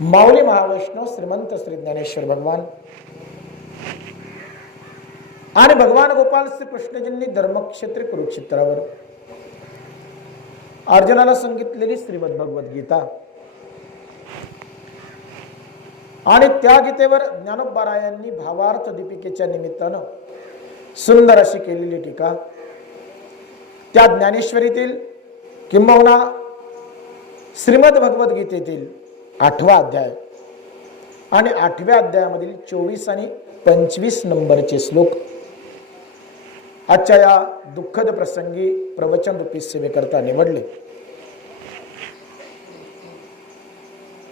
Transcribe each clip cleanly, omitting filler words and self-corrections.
माऊली महावैष्णव श्रीमंत श्री ज्ञानेश्वर भगवान आणि भगवान गोपाल श्री कृष्णजींनी धर्मक्षेत्र कुरुक्षेत्रावर अर्जुनाला सांगितलेली श्रीमद भगवत गीता आणि त्या गीतेवर ज्ञानोबारायांनी भावार्थ दीपिकेच्या निमित्तानं सुंदर अशी केलेली टीका, त्या ज्ञानेश्वरीतील किंबहुना श्रीमद भगवत गीतेतील 8वा अध्याय आणि 8व्या अध्यायामधील 24 आणि 25 नंबरचे श्लोक आजच्या या दुःखद प्रसंगी प्रवचन रूपी सेवेकरता निवडले।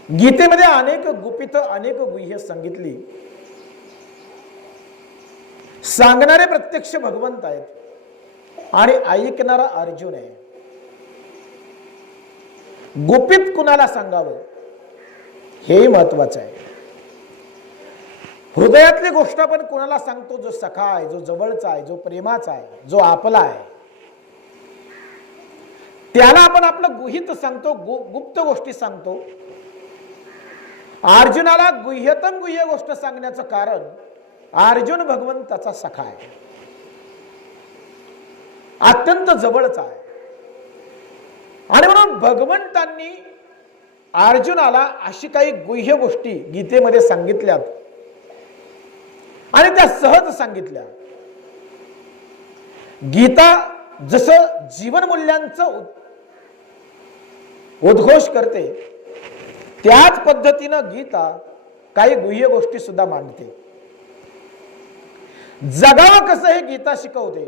गीतेमध्ये अनेक गुपित अनेक गुह्य सांगितली, सांगणारे प्रत्यक्ष भगवंत आहेत आणि ऐकणारा अर्जुन आहे। गुपित कुणाला सांगावं हे महत्वाचं आहे। हृदयातली गोष्ट आपण कुणाला सांगतो? जो सखा आहे, जो जवळचा आहे, जो प्रेमाचा आहे, जो आपला आहे, त्याला आपण आपलं गुहित सांगतो, गुप्त गोष्टी सांगतो। अर्जुनाला गुह्यतम गुह्य गोष्ट सांगण्याचं कारण अर्जुन भगवंताचा सखा आहे, अत्यंत जवळचा आहे आणि म्हणून भगवंतांनी अर्जुनाला अशी काही गुह्य गोष्टी गीतेमध्ये सांगितल्यात आणि त्या सहज सांगितल्या। गीता जसं जीवन मूल्यांचं उद्घोष करते, त्याच पद्धतीनं गीता काही गुह्य गोष्टी सुद्धा मांडते। जगावं कसं हे गीता शिकवते,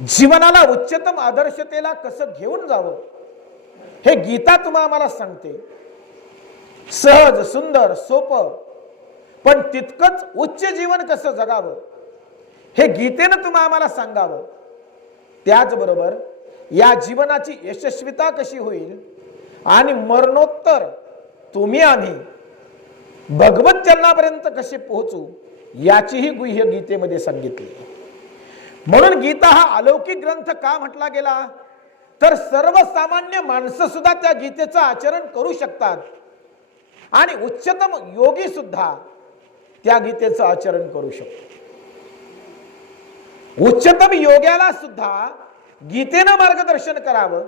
जीवनाला उच्चतम आदर्शतेला कसं घेऊन जावं हे गीता तुम्हाला आम्हाला सांगते। सहज, सुंदर, सोपं पण तितकंच उच्च जीवन कसं जगावं हे गीतेनं तुम्हाला आम्हाला सांगावं। त्याचबरोबर या जीवनाची यशस्वीता कशी होईल आणि मरणोत्तर तुम्ही आम्ही भगवत चरणापर्यंत कसे पोहोचू याचीही गुह्य गीतेमध्ये सांगितली। म्हणून गीता हा अलौकिक ग्रंथ का म्हटला गेला तर सर्वसामान्य माणसं सुद्धा त्या गीतेचं आचरण करू शकतात आणि उच्चतम योगी सुद्धा त्या गीतेचं आचरण करू शकतो। उच्चतम योग्याला सुद्धा गीतेनं मार्गदर्शन करावं,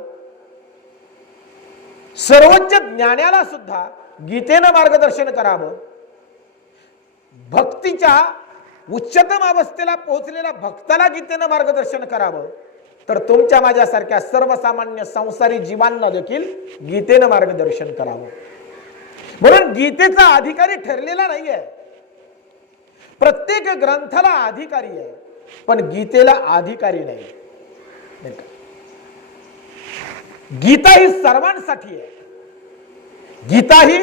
सर्वोच्च ज्ञानाला सुद्धा गीतेनं मार्गदर्शन करावं, भक्तीच्या उच्चतम अवस्थेला पोहोचलेल्या भक्ताला गीतेनं मार्गदर्शन करावं, तर तुमच्या माझ्यासारख्या सर्वसामान्य संसारी जीवांना देखील गीतेनं मार्गदर्शन करावं। म्हणून गीतेचा अधिकारी ठरलेला नाहीये, प्रत्येक ग्रंथाला अधिकारी आहे पण गीतेला अधिकारी नाही। गीता ही सर्वांसाठी आहे, गीता ही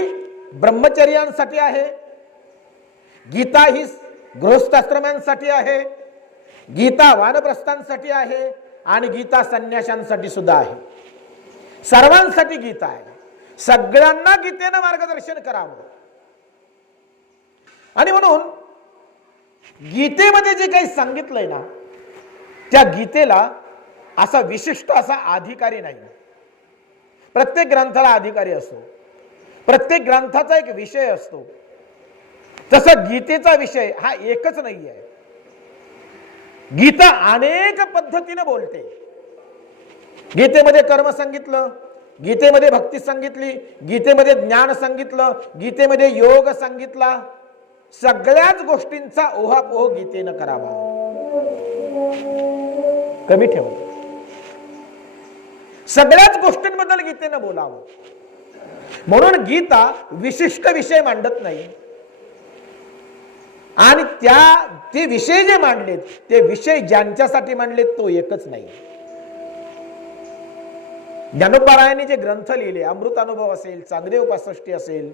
ब्रह्मचर्यांसाठी आहे, गीता ही गृहस्थाश्रमांसाठी आहे, गीता वानप्रस्थांसाठी आहे आणि गीता संन्याशांसाठी सुद्धा आहे। सर्वांसाठी गीता आहे, सगळ्यांना गीतेनं मार्गदर्शन करावं। आणि म्हणून गीतेमध्ये जे काही सांगितलंय ना, त्या गीतेला असा विशिष्ट असा अधिकारी नाही। प्रत्येक ग्रंथाला अधिकारी असतो, प्रत्येक ग्रंथाचा एक विषय असतो, तसं गीतेचा विषय हा एकच नाही आहे। गीता अनेक पद्धतीने बोलते। गीतेमध्ये कर्म सांगितलं, गीतेमध्ये भक्ती सांगितली, गीतेमध्ये ज्ञान सांगितलं, गीतेमध्ये योग सांगितला. सगळ्याच गोष्टींचा ओहापोह गीतेनं करावा, कमी ठेव. सगळ्याच गोष्टींबद्दल गीतेनं बोलावं. म्हणून गीता विशिष्ट विषय मांडत नाही, आणि ते विषय जे मांडलेत ते विषय ज्यांच्यासाठी मांडलेत तो एकच नाही. ज्ञानोबारायांनी जे ग्रंथ लिहिले, अमृतानुभव असेल, चांगदेव 65 असेल,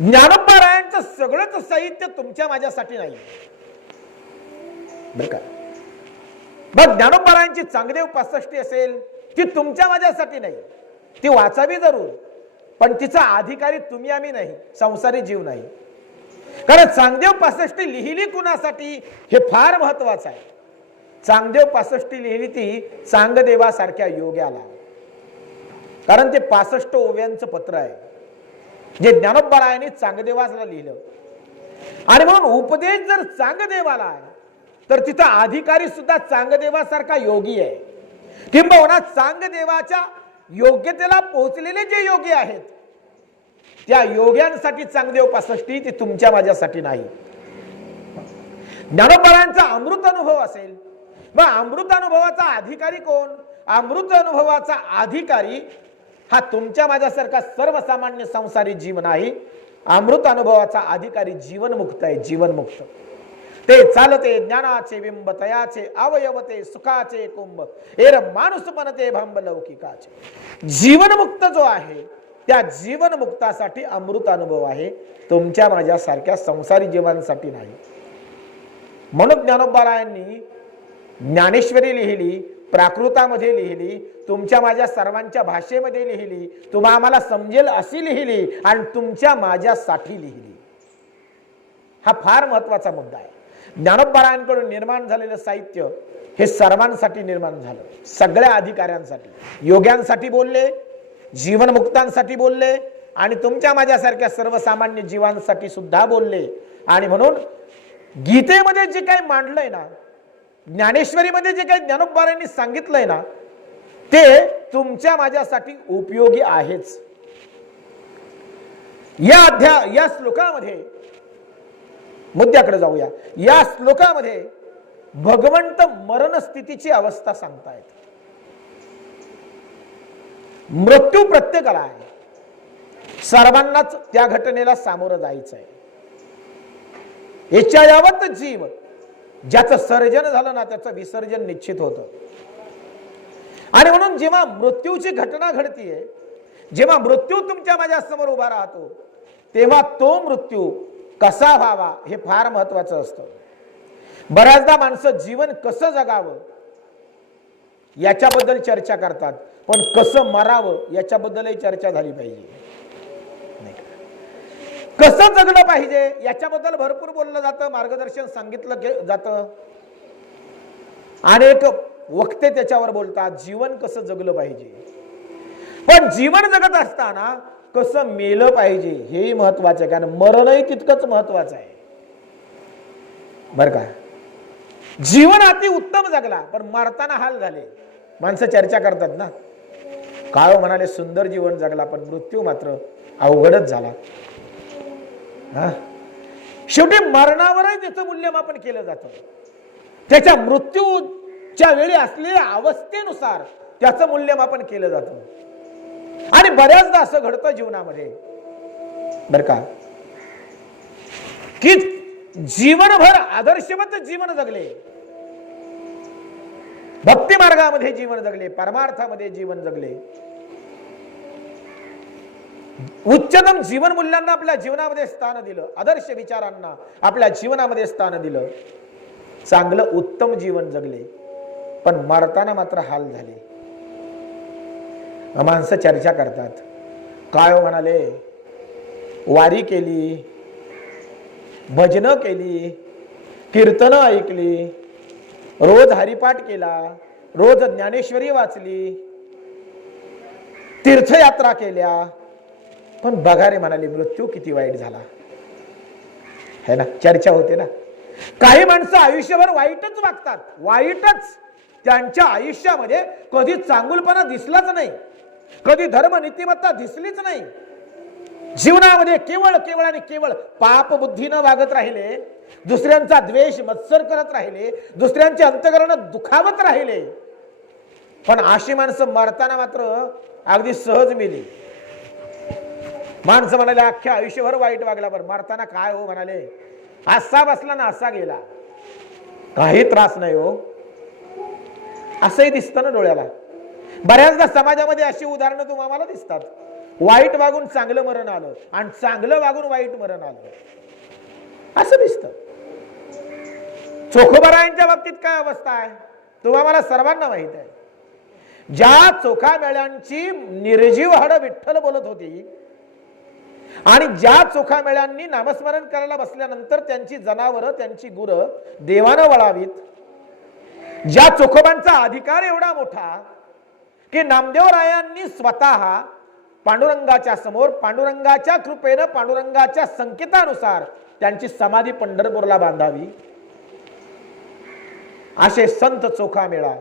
ज्ञानोबारायांचं सगळंच साहित्य तुमच्या माझ्यासाठी नाही बरं का. मग ज्ञानोबारायांची चांगदेव 65 असेल ती तुमच्या माझ्यासाठी नाही, ती वाचावी जरूर, पण तिचा अधिकारी तुम्ही आम्ही नाही, संसारी जीव नाही. कारण चांगदेव 65 लिहिली कुणासाठी हे फार महत्वाचं आहे. चांगदेव 65 लिहिली ती चांगदेवासारख्या योग्याला, कारण ते 65 ओव्यांचं पत्र आहे जे ज्ञानोबारायांनी चांगदेवाला लिहिलं. आणि म्हणून उपदेश जर चांगदेवाला आहे तर तिचा अधिकारी सुद्धा चांगदेवासारखा योगी आहे, किंबहुना चांगदेवाच्या योग्यतेला पोहोचलेले जे योगी आहेत त्या योग्यांसाठी चांगदेव 65 ती तुमच्या माझ्यासाठी नाही. ज्ञानोबारायांचा अमृत अनुभव असेल, मग अमृत अनुभवाचा अधिकारी कोण? अमृत अनुभवाचा अधिकारी हा तुमच्या माझ्यासारखा सर्वसामान्य संसारी जीव नाही. अमृत अनुभवाचा अधिकारी जीवनमुक्त आहे, जीवनमुक्त. ते चालते ज्ञानाचे बिंब, तयाचे अवयवते सुखाचे कुंभ, एर माणूस बनते भांब लौकिकाचे. जीवनमुक्त जो आहे त्या जीवनमुक्तासाठी अमृत अनुभव आहे, तुमच्या माझ्यासारख्या संसारी जीवांसाठी नाही. म्हणून ज्ञानोबारायांनी ज्ञानेश्वरी लिहिली, प्राकृतामध्ये लिहिली, तुमच्या माझ्या सर्वांच्या भाषेमध्ये लिहिली, तुम्हा आम्हाला समजेल अशी लिहिली, आणि तुमच्या माझ्यासाठी लिहिली. हा फार महत्वाचा मुद्दा आहे. ज्ञानोबारायांकडून निर्माण झालेलं साहित्य हे सर्वांसाठी निर्माण झालं, सगळ्या अधिकाऱ्यांसाठी. योग्यांसाठी बोलले, जीवनमुक्तांसाठी बोलले, आणि तुमच्या माझ्यासारख्या सर्वसामान्य जीवांसाठी सुद्धा बोलले. आणि म्हणून गीतेमध्ये जे काही मांडलंय ना, ज्ञानेश्वरीमध्ये जे काही ज्ञानोबारायांनी सांगितलंय ना, ते तुमच्या माझ्यासाठी उपयोगी आहेच. या श्लोकामध्ये मुद्द्याकडे जाऊया. या श्लोकामध्ये भगवंत मरण स्थितीची अवस्था सांगतायत. मृत्यू प्रत्येकाला आहे, सर्वांनाच त्या घटनेला सामोरं जायचं आहे. यावत जीव, ज्याचं सर्जन झालं ना त्याचं विसर्जन निश्चित होतं. आणि म्हणून जेव्हा मृत्यूची घटना घडतीये, जेव्हा मृत्यू तुमच्या माझ्या समोर उभा राहतो, तेव्हा तो मृत्यू कसा व्हावा हे फार महत्वाचं असतं. बऱ्याचदा माणसं जीवन कसं जगावं याच्याबद्दल चर्चा करतात, पण कसं मरावं याच्याबद्दलही चर्चा झाली पाहिजे. कसं जगलं पाहिजे याच्याबद्दल भरपूर बोललं जातं, मार्गदर्शन सांगितलं जातं, अनेक वक्ते त्याच्यावर बोलतात. जीवन कसं जगलं पाहिजे, पण जीवन जगत असताना कसं मेलं पाहिजे हेही महत्वाचं आहे, कारण मरणही तितकंच महत्वाचं आहे बर का. जीवन अति उत्तम जगला पण मरताना हाल झाले. माणसं चर्चा करतात ना, काळ म्हणाले सुंदर जीवन जगला पण मृत्यू मात्र अवघडच झाला. शेवटी मरणावरही त्याचं मूल्यमापन केलं जातं. त्याच्या मृत्यूच्या वेळी असलेल्या अवस्थेनुसार त्याचं मूल्यमापन केलं जातं. आणि बऱ्याचदा असं घडतं जीवनामध्ये बर का, की जीवनभर आदर्शवत जीवन जगले, भक्ती मार्गामध्ये जीवन जगले, परमार्थामध्ये जीवन जगले, उच्चतम जीवन मूल्यांना आपल्या जीवनामध्ये स्थान दिलं, आदर्श विचारांना आपल्या जीवनामध्ये स्थान दिलं, चांगलं उत्तम जीवन जगले, पण मरताना मात्र हाल झाले. माणसं चर्चा करतात, काय म्हणाले, वारी केली, भजनं केली, कीर्तनं ऐकली, रोज हरिपाठ केला, रोज ज्ञानेश्वरी वाचली, तीर्थयात्रा केल्या, पण बघा रे म्हणाले मृत्यू किती वाईट झाला है ना. चर्चा होते ना. काही माणसं आयुष्यभर वाईटच वागतात, वाईटच, त्यांच्या आयुष्यामध्ये कधी चांगुलपणा दिसलाच नाही. कधी धर्म नीतिमत्ता दिसलीच नाही. जीवनामध्ये केवळ केवळ आणि केवळ पाप बुद्धीनं वागत राहिले, दुसऱ्यांचा द्वेष मत्सर करत राहिले, दुसऱ्यांचे अंतःकरण दुखावत राहिले. पण अशी माणसं मरताना मात्र अगदी सहज मेली. माणसं म्हणाले अख्ख्या आयुष्यभर वाईट वागला, पण मरताना काय हो म्हणाले, असा बसला ना असा गेला, काही त्रास नाही हो. असंही दिसतं ना डोळ्याला. बऱ्याचदा समाजामध्ये अशी उदाहरणं तुम्हाला दिसतात. वाईट वागून चांगलं मरण आलं आणि चांगलं वागून वाईट मरण आलं, असं दिसतं. चोखोबरायांच्या बाबतीत काय अवस्था आहे तुम्हाला सर्वांना माहित आहे. ज्या चोखा मेळ्यांची निर्जीव हाडं विठ्ठल बोलत होती आणि ज्या चोखा मेळ्यांनी नामस्मरण करायला बसल्यानंतर त्यांची जनावरं त्यांची गुरं देवानं वळावीत, ज्या चोखोबांचा अधिकार एवढा मोठा की नामदेवरायांनी स्वतः पांडुरंगाच्या समोर पांडुरंगाच्या कृपेनं पांडुरंगाच्या संकेतानुसार त्यांची समाधी पंढरपूरला बांधावी, असे संत चोखा मेळा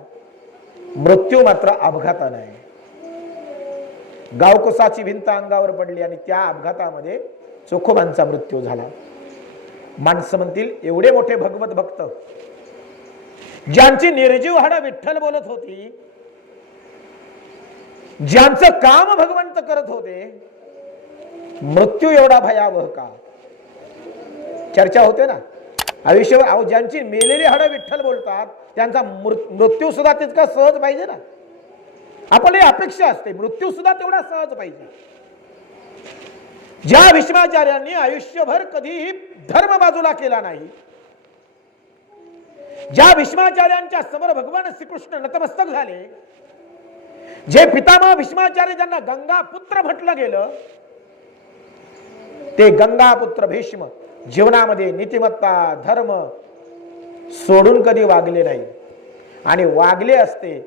मृत्यू मात्र अपघाताने आहे. गावकोसाची भिंत अंगावर पडली आणि त्या अपघातामध्ये चोखोबांचा मृत्यू झाला. माणसं म्हणतील एवढे मोठे भगवत भक्त ज्यांची निर्जीव हाडं विठ्ठल बोलत होती, ज्यांचं काम भगवंत करत होते, मृत्यू एवढा भयावह का? चर्चा होते ना आयुष्यभर. अहो ज्यांची मेलेली हाडं विठ्ठल बोलतात त्यांचा मृत्यू सुद्धा तितका सहज पाहिजे ना. आपली अपेक्षा असते मृत्यू सुद्धा तेवढा सहज पाहिजे. ज्या भीष्माचार्यांनी आयुष्यभर कधीही धर्म बाजूला केला नाही, ज्या भीष्माचार्यांच्या समोर भगवान श्रीकृष्ण नतमस्तक झाले, जे पितामह भीष्माचार्य ज्यांना गंगा पुत्र म्हटलं गेलं, ते गंगा पुत्र भीष्म जीवनामध्ये नीतिमत्ता धर्म सोडून कधी वागले नाही. आणि वागले असते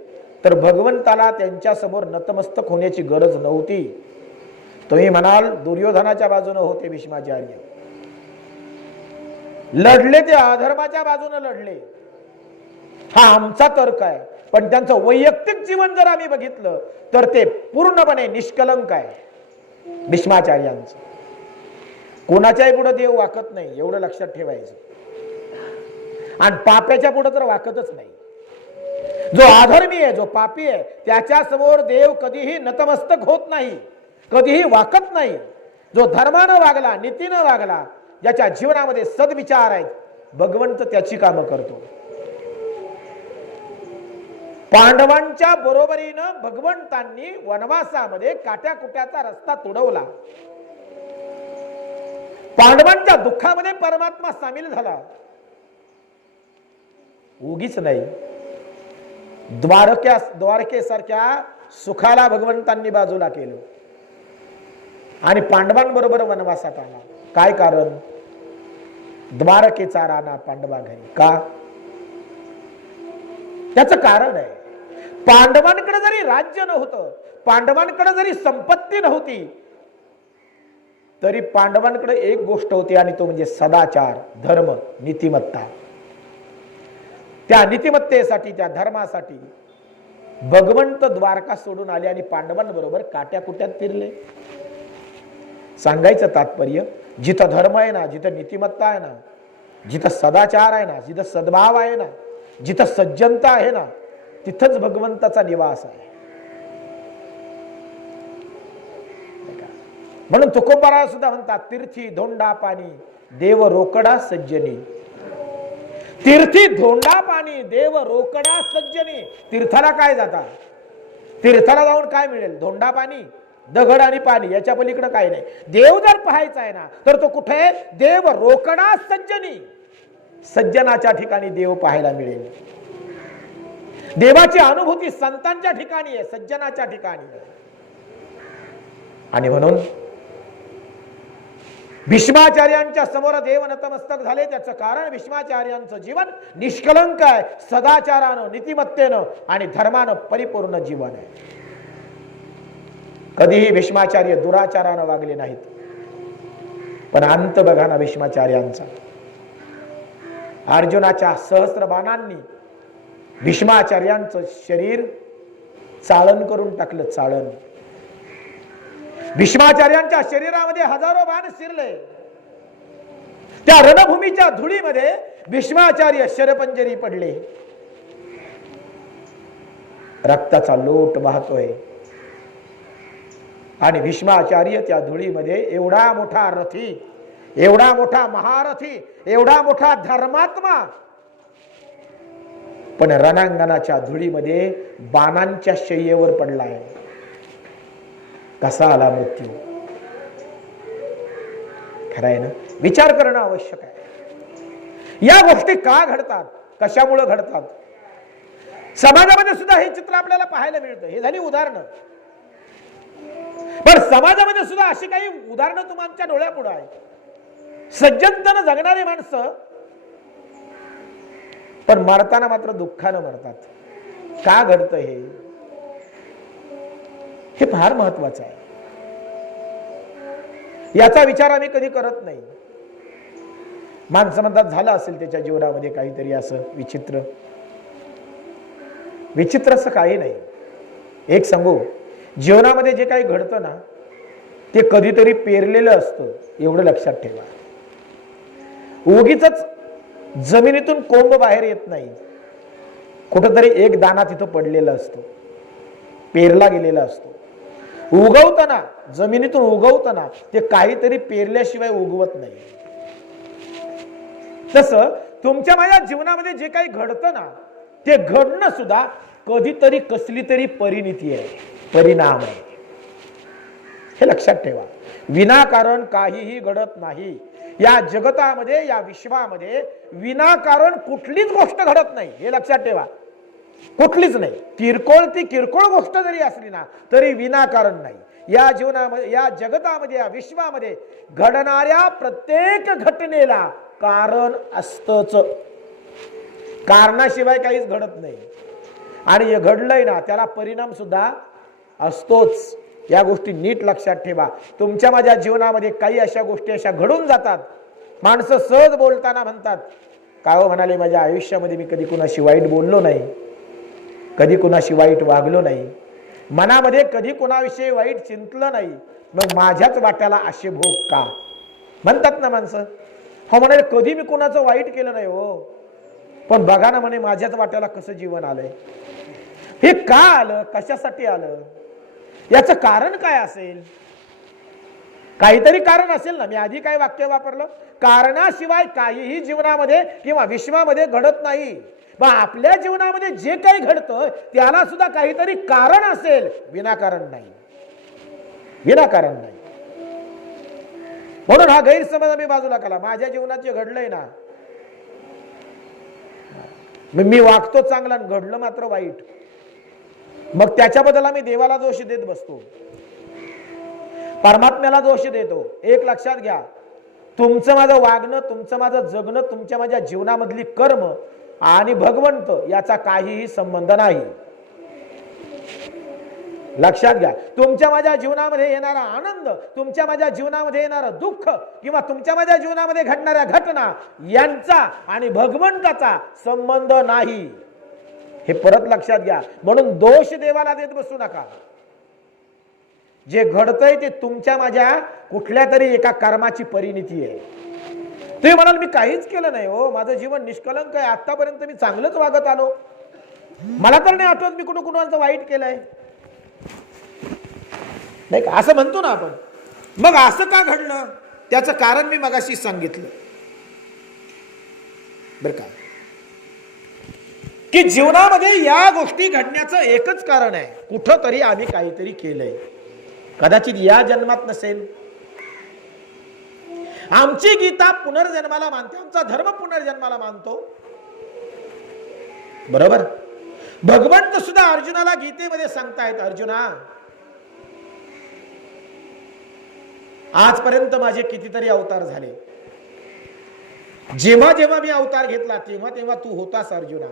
तर भगवंताला त्यांच्या समोर नतमस्तक होण्याची गरज नव्हती. तुम्ही म्हणाल दुर्योधनाच्या बाजूने होते भीष्माचार्य, लढले ते अधर्माच्या बाजूने लढले, हा आमचा तर्क आहे. पण त्यांचं वैयक्तिक जीवन जर आम्ही बघितलं तर ते पूर्णपणे निष्कलंक आहे भीष्माचार्यांचं. कोणाच्याही पुढे देव वाकत नाही एवढं लक्षात ठेवायचं. आणि पाप्याच्या पुढे तर वाकतच नाही. जो अधर्मी आहे जो पापी आहे त्याच्या समोर देव कधीही नतमस्तक होत नाही, कधीही वाकत नाही. जो धर्मानं वागला नीतीनं वागला, ज्याच्या जीवनामध्ये सद्विचार आहेत, भगवंत त्याची कामं करतो. पांडवांच्या बरोबरीनं भगवंतांनी वनवासामध्ये काट्याकुट्याचा रस्ता तुडवला. पांडवांच्या दुःखामध्ये परमात्मा सामील झाला. उगीच नाही, द्वारकेसारख्या सुखाला भगवंतांनी बाजूला केलं आणि पांडवांबरोबर वनवासात आला. काय कारण? द्वारकेचा राणा पांडवा घरी. का? त्याचं कारण आहे, पांडवांकडे जरी राज्य नव्हतं, पांडवांकडे जरी संपत्ती नव्हती, तरी पांडवांकडे एक गोष्ट होती आणि तो म्हणजे सदाचार, धर्म, नीतिमत्ता. त्या नीतिमत्तेसाठी त्या धर्मासाठी भगवंत द्वारका सोडून आले आणि पांडवांबरोबर काट्याकुट्यात फिरले. सांगायचं तात्पर्य, जिथं धर्म आहे ना, जिथं नीतिमत्ता आहे ना, जिथं सदाचार आहे ना, जिथं सद्भाव आहे ना, जिथं सज्जनता आहे ना, तिथंच भगवंताचा निवास आहे. म्हणून तुकोबाराय सुद्धा म्हणतात, तीर्थी धोंडा पाणी देव रोकडा सज्जनी. तीर्थी धोंडा पाणी देव रोकडा सज्जनी. तीर्थाला काय जाता? तीर्थाला जाऊन काय मिळेल? धोंडा पाणी, दगड आणि पाणी, याच्या पलीकडे काय नाही. देव जर पाहायचा आहे ना तर तो कुठे आहे? देव रोकडा सज्जनी. सज्जनाच्या ठिकाणी देव पाहायला मिळेल. देवाची अनुभूती संतांच्या ठिकाणी आहे, सज्जनाच्या ठिकाणी आहे. आणि म्हणून भीष्माचार्यांच्या समोर देव नतमस्तक झाले. त्याचं कारण भीष्माचार्यांचं जीवन निष्कलंक आहे, सदाचारानं, नीतिमत्तेनं आणि धर्मानं परिपूर्ण जीवन आहे. कधीही भीष्माचार्य दुराचारानं वागले नाहीत. पण अंत बघा ना भीष्माचार्यांचा. अर्जुनाच्या सहस्त्र बाणांनी भीष्माचार्यांचं शरीर चाळण करून टाकलं. चाळण भीष्माचार्यांच्या शरीरामध्ये हजारो बाण शिरले. त्या रणभूमीच्या धुळीमध्ये भीष्माचार्य शरपंजरी पडले. रक्ताचा लोट वाहतोय आणि भीष्माचार्य त्या धुळीमध्ये एवढा मोठा रथी, एवढा मोठा महारथी, एवढा मोठा धर्मात्मा, पण रणांगणाच्या धुळीमध्ये बाणांच्या शय्येवर पडलाय. कसा आला मृत्यू? खरं आहे ना? विचार करणं आवश्यक आहे. या गोष्टी का घडतात, कशामुळे घडतात? समाजामध्ये सुद्धा हे चित्र आपल्याला पाहायला मिळतं. हे झाली उदाहरणं, पण समाजामध्ये सुद्धा अशी काही उदाहरणं तुमच्या डोळ्यापुढे आहे. सज्जनतेने जगणारी माणसं पण मरताना मात्र दुःखानं मरतात. का घडतं हे? हे फार महत्वाचं आहे. याचा विचार आम्ही कधी करत नाही. माणसं म्हणतात झालं असेल त्याच्या जीवनामध्ये काहीतरी असं विचित्र. विचित्र असं काही नाही. एक सांगू, जीवनामध्ये जे काही घडतं ना ते कधीतरी पेरलेलं असतं, एवढं लक्षात ठेवा. उगीच जमिनीतून कोंब बाहेर येत नाही. कुठंतरी एक दाना तिथं पडलेला असतो, पेरला गेलेला असतो. उगवताना, जमिनीतून उगवताना ते काहीतरी पेरल्याशिवाय उगवत नाही. तसं तुमच्या माझ्या जीवनामध्ये जे काही घडतं ना ते घडणं सुद्धा कधीतरी कसली तरी परिणिती आहे, परिणाम आहे. हे लक्षात ठेवा. विनाकारण काहीही घडत नाही. या जगतामध्ये, या विश्वामध्ये विनाकारण कुठलीच गोष्ट घडत नाही. हे लक्षात ठेवा. कुठलीच नाही. किरकोळ ती किरकोळ गोष्ट जरी असली ना तरी विनाकारण नाही. या जीवनामध्ये, या जगतामध्ये, या विश्वामध्ये घडणाऱ्या प्रत्येक घटनेला कारण असतच. कारणाशिवाय काहीच घडत नाही. आणि हे घडलंय ना त्याला परिणाम सुद्धा असतोच. या गोष्टी नीट लक्षात ठेवा. तुमच्या माझ्या जीवनामध्ये काही अशा गोष्टी अशा घडून जातात. माणसं सहज बोलताना म्हणतात, काय हो म्हणाले, माझ्या आयुष्यामध्ये मी कधी कुणाशी वाईट बोललो नाही, कधी कुणाशी वाईट वागलो नाही, मनामध्ये कधी कुणाविषयी वाईट चिंतलं नाही, मग माझ्याच वाट्याला असे भोग का? म्हणतात ना माणसं. हो म्हणाले, कधी मी कुणाचं वाईट केलं नाही हो, पण बघा ना म्हणे माझ्याच वाट्याला कसं जीवन आलंय. हे का आलं, कशासाठी आलं, याचं कारण काय असेल? काहीतरी कारण असेल ना. मी आधी काय वाक्य वापरलं, कारणाशिवाय काहीही जीवनामध्ये किंवा विश्वामध्ये घडत नाही. मग आपल्या जीवनामध्ये जे काही घडतं त्याला सुद्धा काहीतरी कारण असेल, विनाकारण नाही, विनाकारण नाही. म्हणून हा गैरसमज आम्ही बाजूला केला. माझ्या जीवनात जे घडलंय ना, मी वागतो चांगला आणि घडलं मात्र वाईट, मग त्याच्याबद्दल आम्ही देवाला दोष देत बसतो, परमात्म्याला दोष देतो. एक लक्षात घ्या, तुमचं माझं वागणं, तुमचं माझं जगणं, तुमच्या माझ्या जीवनामधली कर्म आणि भगवंत याचा काहीही संबंध नाही. लक्षात घ्या. तुमच्या माझ्या जीवनामध्ये येणारा आनंद, तुमच्या माझ्या जीवनामध्ये येणारं दुःख किंवा तुमच्या माझ्या जीवनामध्ये घडणाऱ्या घटना यांचा आणि भगवंताचा संबंध नाही. हे परत लक्षात घ्या. म्हणून दोष देवाला देत बसू नका. जे घडतंय ते तुमच्या माझ्या कुठल्या तरी एका कर्माची परिणिती आहे. तुम्ही म्हणाल मी काहीच केलं नाही हो, माझं जीवन निष्कलंक आहे, आतापर्यंत मी चांगलंच वागत आलो, मला तर नाही आठवत मी कुठं कुणाचं वाईट केलंय, नाही का, असं म्हणतो ना आपण. मग असं का घडलं त्याचं कारण मी मगाशी सांगितलं बरं का, की जीवनामध्ये या गोष्टी घडण्याचं एकच कारण आहे, कुठं तरी आम्ही काहीतरी केलंय. कदाचित या जन्मात नसेल. आमची गीता पुनर्जन्माला मानते, आमचा धर्म पुनर्जन्माला मानतो, बरोबर. भगवंत सुद्धा अर्जुनाला गीतेमध्ये सांगतायत, अर्जुना आजपर्यंत माझे कितीतरी अवतार झाले, जेव्हा जेव्हा मी अवतार घेतला तेव्हा तेव्हा तू होतास अर्जुना,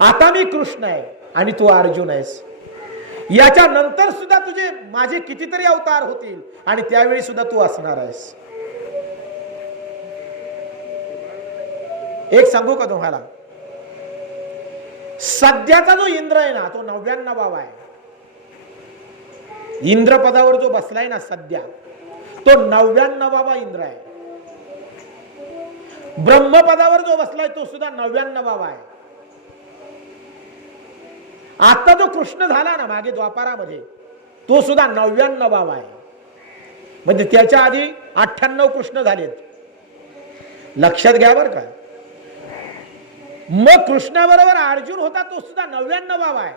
आता मी कृष्ण आहे आणि तू अर्जुन आहेस, याच्या नंतर सुद्धा तुझे माझे कितीतरी अवतार होतील आणि त्यावेळी सुद्धा तू असणार आहेस. एक सांगू का तुम्हाला, सध्याचा जो इंद्र आहे ना तो 99वा आहे. इंद्रपदावर जो बसलाय ना सध्या, तो 99वा इंद्र आहे. ब्रह्मपदावर जो बसलाय तो सुद्धा 99वा आहे. आता जो कृष्ण झाला ना मागे द्वापारामध्ये, तो सुद्धा 99वा आहे. म्हणजे त्याच्या आधी 98 कृष्ण झालेत. लक्षात घ्या बर का. मग कृष्णाबरोबर अर्जुन होता, तो सुद्धा 99वा आहे.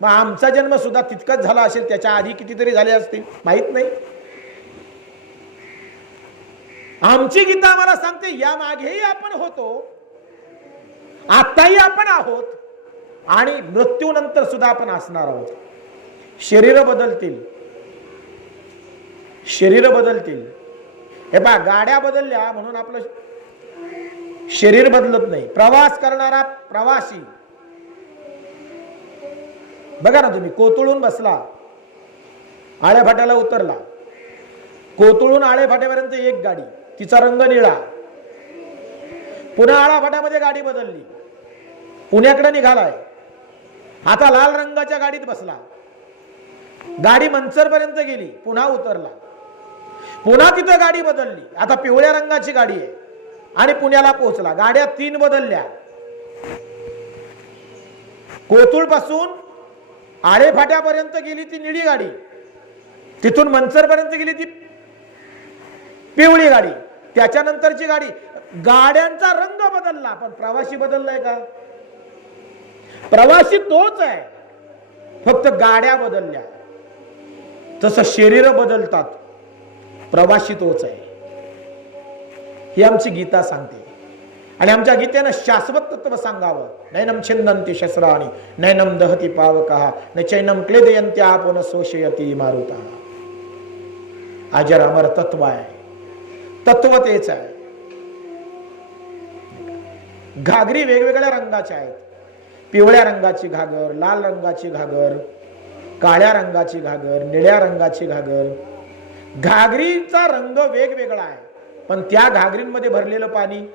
मग आमचा जन्म सुद्धा तितकाच झाला असेल, त्याच्या आधी कितीतरी झाले असतील, माहित नाही. आमची गीता आम्हाला सांगते या मागेही आपण होतो, आताही आपण आहोत आणि मृत्यूनंतर सुद्धा आपण असणार आहोत. शरीर बदलतील, शरीर बदलतील. हे पहा, गाड्या बदलल्या म्हणून आपलं शरीर बदलत नाही. प्रवास करणारा प्रवासी बघा ना तुम्ही, कोतुळून बसला, आळेफाट्याला उतरला, कोतुळून आळेफाट्यापर्यंत एक गाडी, तिचा रंग निळा. पुन्हा आळाफाट्यामध्ये गाडी बदलली, पुण्याकडे निघालाय, आता लाल रंगाच्या गाडीत बसला, गाडी मंचर पर्यंत गेली, पुन्हा उतरला, पुन्हा तिथं गाडी बदलली, आता पिवळ्या रंगाची गाडी आहे आणि पुण्याला पोहोचला. गाड्या 3 बदलल्या. कोतुळ पासून आळेफाट्यापर्यंत गेली ती निळी गाडी, तिथून मंचर पर्यंत गेली ती पिवळी गाडी, त्याच्यानंतरची गाडी. गाड्यांचा रंग बदलला पण प्रवासी बदललाय का? प्रवासी तोच आहे, फक्त गाड्या बदलल्या. तसं शरीर बदलतात, प्रवासी तोच आहे. ही आमची गीता सांगते. आणि आमच्या गीतेनं शाश्वत तत्व सांगावं. नैनम छिन्नन्ति शस्त्राणि नैनम दहति पावकः न चैनम क्लेदयन्ति आपो न शोषयति मारुतः. अजर अमर तत्व आहे, तत्व तेच आहे. घागरी वेगवेगळ्या रंगाच्या आहेत. पिवळ्या रंगाची घागर, लाल रंगाची घागर, काळ्या रंगाची घागर, निळ्या रंगाची घागर. घागरीचा रंग वेगवेगळा आहे, पण त्या घागरींमध्ये भरलेलं पाणी,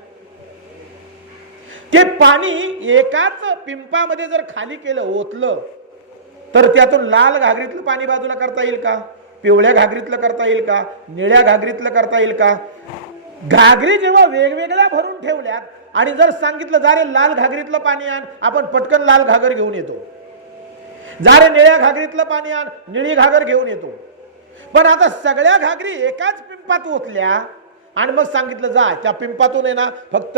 ते पाणी एकाच पिंपामध्ये जर खाली केलं, ओतलं, तर त्यातून लाल घागरीतलं पाणी बाजूला करता येईल का? पिवळ्या घागरीतलं करता येईल का? निळ्या घागरीतलं करता येईल का? घागरी जेव्हा वेगवेगळ्या भरून ठेवल्यात आणि जर सांगितलं जा रे लाल घागरीतलं पाणी आण, आपण पटकन लाल घागर घेऊन येतो. जा रे निळ्या घागरीतलं पाणी आण, निळी घागर घेऊन येतो. पण आता सगळ्या घागरी एकाच पिंपात ओतल्या आणि मग सांगितलं जा त्या पिंपातून आहे ना फक्त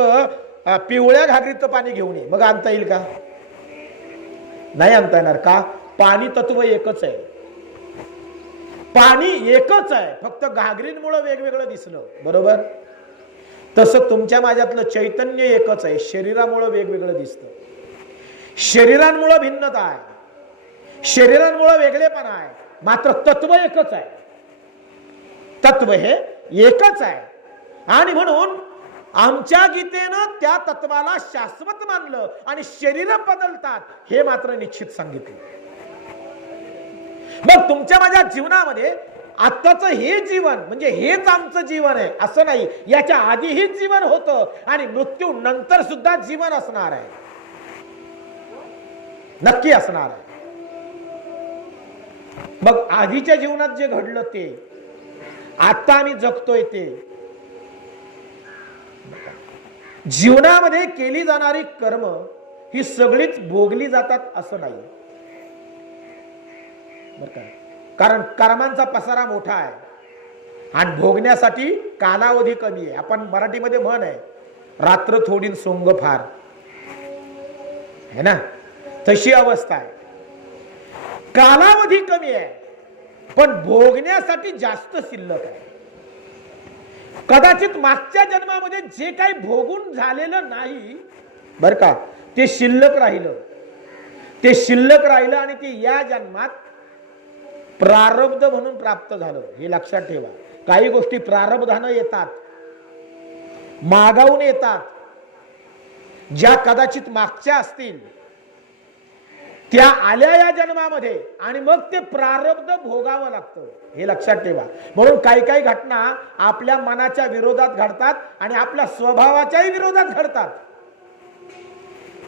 पिवळ्या घागरीतलं पाणी घेऊन ये, मग आणता येईल का? नाही आणता येणार. का? पाणी तत्व एकच आहे, पाणी एकच आहे, फक्त घागरींमुळे वेगवेगळं दिसलं. बरोबर? तसं तुमच्या माझ्यातलं चैतन्य एकच आहे, शरीरामुळे वेगवेगळं दिसतं. शरीरांमुळे भिन्नता आहे, शरीरांमुळे वेगळेपणा आहे, मात्र तत्व एकच आहे. तत्व हे एकच आहे. आणि म्हणून आमच्या गीतेनं त्या तत्वाला शाश्वत मानलं आणि शरीर बदलतात हे मात्र निश्चित सांगितलं. मग तुमच्या माझ्या जीवनामध्ये आत्ताचं हे जीवन म्हणजे हेच आमचं जीवन आहे असं नाही. याच्या आधीही जीवन होतं आणि मृत्यू नंतर सुद्धा जीवन असणार आहे, नक्की असणार आहे. मग आधीच्या जीवनात जे घडलं ते, आता आम्ही जगतोय ते, जीवनामध्ये केली जाणारी कर्म ही सगळीच भोगली जातात असं नाही. कारण कर्मांचा पसारा मोठा आहे आणि भोगण्यासाठी कालावधी कमी आहे. आपण मराठीमध्ये म्हण आहे, रात्र थोडी सोंग फार, है ना, तशी अवस्था आहे. कालावधी कमी आहे पण भोगण्यासाठी जास्त शिल्लक आहे. कदाचित मागच्या जन्मामध्ये जे काही भोगून झालेलं नाही बर का, ते शिल्लक राहिलं, ते शिल्लक राहिलं आणि ते या जन्मात प्रारब्ध म्हणून प्राप्त झालं. हे लक्षात ठेवा. काही गोष्टी प्रारब्धानं येतात, मागावून येतात, ज्या कदाचित मागच्या असतील त्या आल्या या जन्मामध्ये आणि मग ते प्रारब्ध भोगावं लागतं. हे लक्षात ठेवा. म्हणून काही काही घटना आपल्या मनाच्या विरोधात घडतात आणि आपल्या स्वभावाच्याही विरोधात घडतात.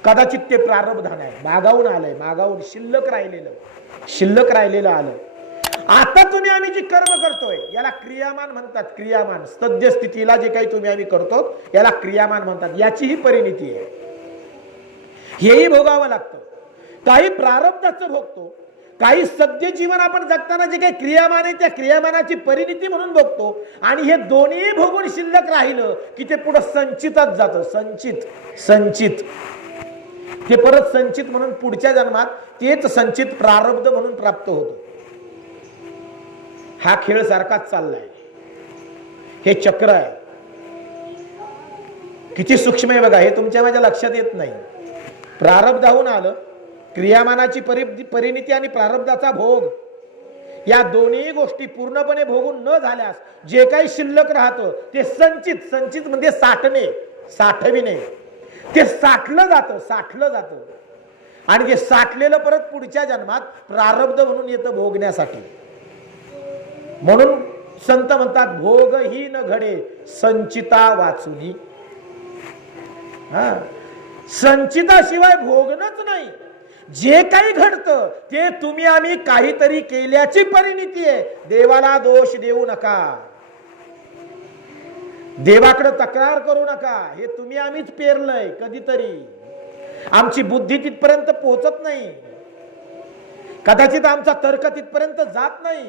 कदाचित ते प्रारब्धान आहे, मागावून आलंय, मागावून शिल्लक राहिलेलं आलं. आता तुम्ही आम्ही जी कर्म करतोय याला क्रियामान म्हणतात. क्रियामान सद्य स्थितीला जे काही तुम्ही आम्ही करतो याला क्रियामान म्हणतात. याची ही परिणिती आहे. हेही भोगावं लागतं. काही प्रारब्धाचं भोगतो, काही सद्य जीवन आपण जगताना जे काही क्रियामान आहे त्या क्रियामानाची परिणिती म्हणून भोगतो. आणि हे दोन्ही भोगून शिल्लक राहिलं की ते पुढे संचितात जातं. संचित ते परत संचित म्हणून पुढच्या जन्मात तेच संचित प्रारब्ध म्हणून प्राप्त होतं. हा खेळ सारखाच चाललाय. हे चक्र आहे. किती सूक्ष्म आहे बघा. हे तुमच्या माझ्या लक्षात येत नाही. प्रारब्धाहून आलं, क्रियामानाची परिणिती आणि प्रारब्धाचा भोग, या दोन्ही गोष्टी पूर्णपणे भोगून न झाल्यास जे काही शिल्लक राहतं ते संचित म्हणजे साठविणे. ते साठलं जातं आणि ते साठलेलं परत पुढच्या जन्मात प्रारब्ध म्हणून येतं भोगण्यासाठी. म्हणून संत म्हणतात भोग ही न घडे संचिता वाचुनी. संचिताशिवाय भोगणच नाही. जे काही घडतं ते तुम्ही आम्ही काहीतरी केल्याची परिणिती आहे. देवाला दोष देऊ नका, देवाकडे तक्रार करू नका. हे तुम्ही आम्हीच पेरलंय. कधीतरी आमची बुद्धी तिथपर्यंत पोहोचत नाही, कदाचित आमचा तर्क तिथपर्यंत जात नाही,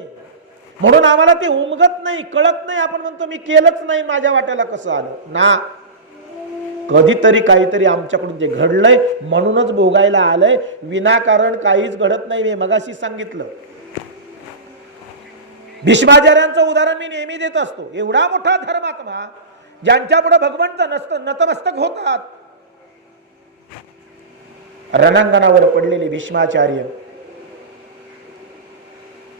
म्हणून आम्हाला ते उमगत नाही, कळत नाही. आपण म्हणतो मी केलंच नाही, माझ्या वाट्याला कसं आलं ना. कधीतरी काहीतरी आमच्याकडून जे घडलंय म्हणूनच भोगायला आलंय. विनाकारण काहीच घडत नाही. मी मगाशी सांगितलं. भीष्माचार्यांचं उदाहरण मी नेहमी देत असतो. एवढा मोठा धर्मात्मा ज्यांच्या पुढे भगवंत नतमस्तक होतात. रणांगणावर पडलेले भीष्माचार्य,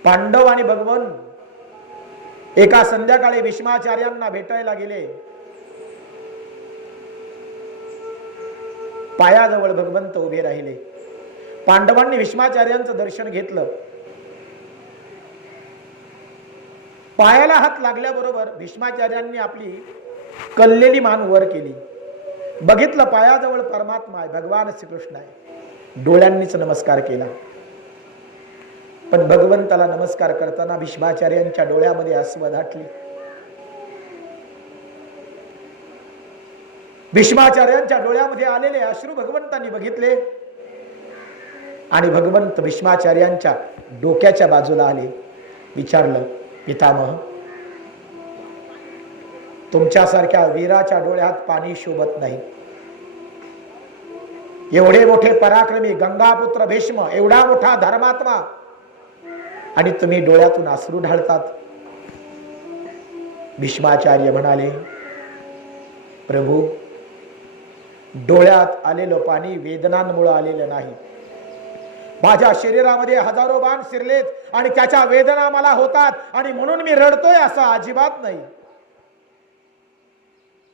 पांडव आणि भगवंत एका संध्याकाळी भीष्माचार्यांना भेटायला गेले. पायाजवळ भगवंत उभे राहिले. पांडवांनी भीष्माचार्यांचं दर्शन घेतलं. पायाला हात लागल्याबरोबर भीष्माचार्यांनी आपली कललेली मान वर केली. बघितलं पायाजवळ परमात्मा आहे, भगवान श्रीकृष्ण आहे. डोळ्यांनीच नमस्कार केला. पण भगवंताला नमस्कार करताना भीष्माचार्यांच्या डोळ्यामध्ये अश्रू दाटली. भीष्माचार्यांच्या डोळ्यामध्ये आलेले अश्रू भगवंतांनी बघितले आणि भगवंत भीष्माचार्यांच्या डोक्याच्या बाजूला आले. विचारलं, पितामह, तुमच्यासारख्या वीराच्या डोळ्यात पाणी शोभत नाही. एवढे मोठे पराक्रमी गंगापुत्र भीष्म, एवढा मोठा धर्मात्मा, आणि तुम्ही डोळ्यातून अश्रू ढाळतात. भीष्माचार्य म्हणाले, प्रभू, डोळ्यात आलेलं पाणी वेदनांमुळे आलेलं नाही. माझ्या शरीरामध्ये हजारो बाण शिरलेत आणि त्याच्या वेदना मला होतात आणि म्हणून मी रडतोय असं अजिबात नाही.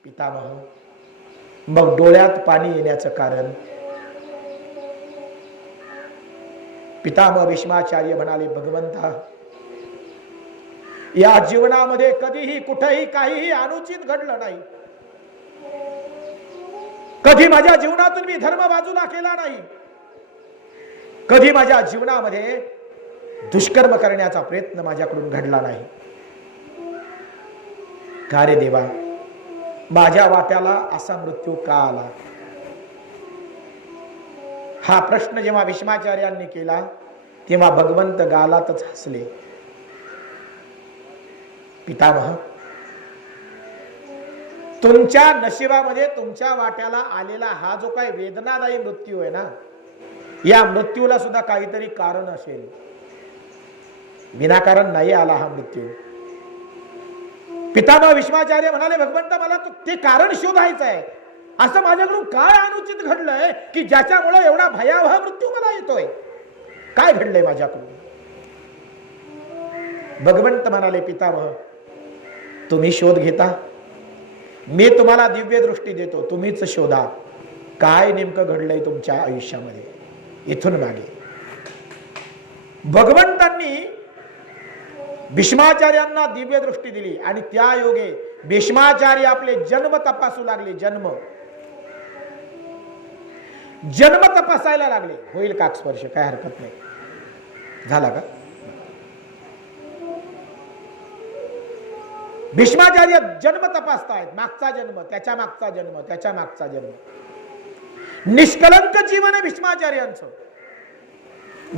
पितामह, मग डोळ्यात पाणी येण्याचं कारण? पितामह भीष्माचार्य म्हणाले, भगवंता, या जीवनामध्ये कधीही कुठेही काहीही अनुचित घडलं नाही. कधी माझ्या जीवनातून मी धर्म बाजूला केला नाही. कधी माझ्या जीवनामध्ये दुष्कर्म करण्याचा प्रयत्न माझ्याकडून घडला नाही. का रे देवा, माझ्या वाट्याला असा मृत्यू का आला? हा प्रश्न जेव्हा भीष्माचार्यांनी केला तेव्हा भगवंत गालातच हसले. पितामह, तुमच्या नशिबामध्ये तुमच्या वाट्याला आलेला हा जो काही वेदनादायी मृत्यू आहे ना, या मृत्यूला सुद्धा काहीतरी कारण असेल. विनाकारण नाही आला हा मृत्यू. पितामह भीष्माचार्य म्हणाले, भगवंता, मला ते कारण शोधायचं आहे. असं माझ्याकडून काय अनुचित घडलंय की ज्याच्यामुळे एवढा भयावह मृत्यू मला येतोय? काय घडलंय माझ्याकडून? भगवंत म्हणाले, पितामह, तुम्ही शोध घेता, मी तुम्हाला दिव्य दृष्टी देतो, तुम्हीच शोधा काय नेमकं घडलंय तुमच्या आयुष्यामध्ये. इथून मागे भगवंतांनी भीष्माचार्यांना दिव्य दृष्टी दिली आणि त्या योगे भीष्माचार्य आपले जन्म तपासू लागले. जन्म तपासायला लागले. होईल का स्पर्श? काय हरकत नाही. झाला का? भीष्माचार्य जन्म तपासतायत, मागचा जन्म, त्याच्या मागचा जन्म, त्याच्या मागचा जन्म. निष्कलंक जीवन आहे भीष्माचार्यांचं.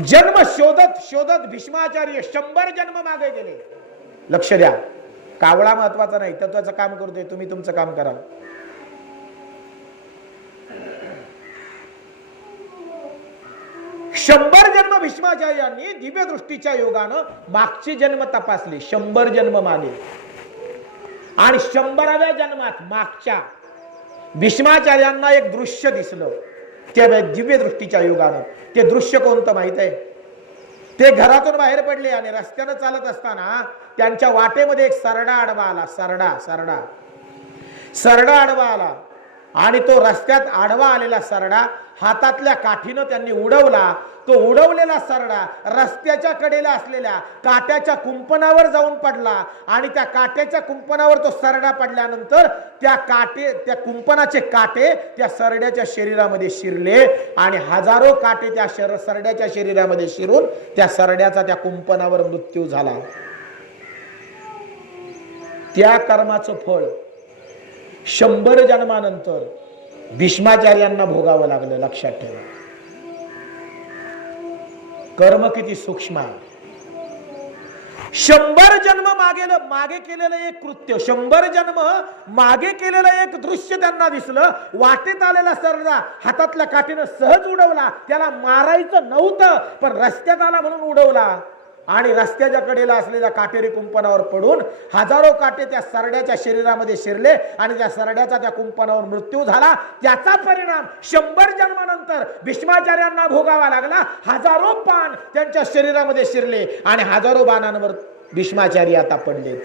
जन्म शोधत शोधत भीष्माचार्य 100 जन्म मागे गेले. लक्ष द्या, कावळा महत्वाचा नाही, तत्वाचं काम करतोय, तुम्ही तुमचं काम करा. 100 जन्म भीष्माचार्यांनी दिव्य दृष्टीच्या योगानं मागचे जन्म तपासले. 100 जन्म मागे. आणि 100व्या जन्मात मागच्या भीष्माचार्यांना एक दृश्य दिसलं त्या दिव्य दृष्टीच्या योगानं. ते दृश्य कोणतं माहित आहे? ते घरातून बाहेर पडले आणि रस्त्यानं चालत असताना त्यांच्या वाटेमध्ये एक सरडा आडवा आला. सरडा आडवा आला आणि तो रस्त्यात आडवा आलेला सरडा हातातल्या काठीनं त्यांनी उडवला. तो उडवलेला सरडा रस्त्याच्या कडेला असलेल्या काट्याच्या कुंपणावर जाऊन पडला आणि त्या काट्याच्या कुंपणावर तो सरडा पडल्यानंतर त्या कुंपणाचे काटे त्या सरड्याच्या शरीरामध्ये शिरले आणि हजारो काटे त्या सरड्याच्या शरीरामध्ये शिरून त्या सरड्याचा त्या कुंपणावर मृत्यू झाला. त्या कर्माचं फळ 100 जन्मानंतर भीष्माचार्यांना भोगावं लागलं. लक्षात ठेवा, कर्म किती सूक्ष्म आहे. 100 जन्म मागे केलेलं एक कृत्य, 100 जन्म मागे केलेलं एक दृश्य त्यांना दिसलं. वाटेत आलेला सरडा हातातल्या काठीनं सहज उडवला. त्याला मारायचं नव्हतं पण रस्त्यात आला म्हणून उडवला आणि रस्त्याच्या कडेला असलेल्या काटेरी कुंपणावर पडून हजारो काटे त्या सरड्याच्या शरीरामध्ये शिरले आणि त्या सरड्याचा त्या कुंपणावर मृत्यू झाला. त्याचा परिणाम 100 जन्मानंतर भीष्माचार्यांना भोगावा लागला. हजारो बाण त्यांच्या शरीरामध्ये शिरले आणि हजारो बाणांवर भीष्माचार्य आता पडलेत.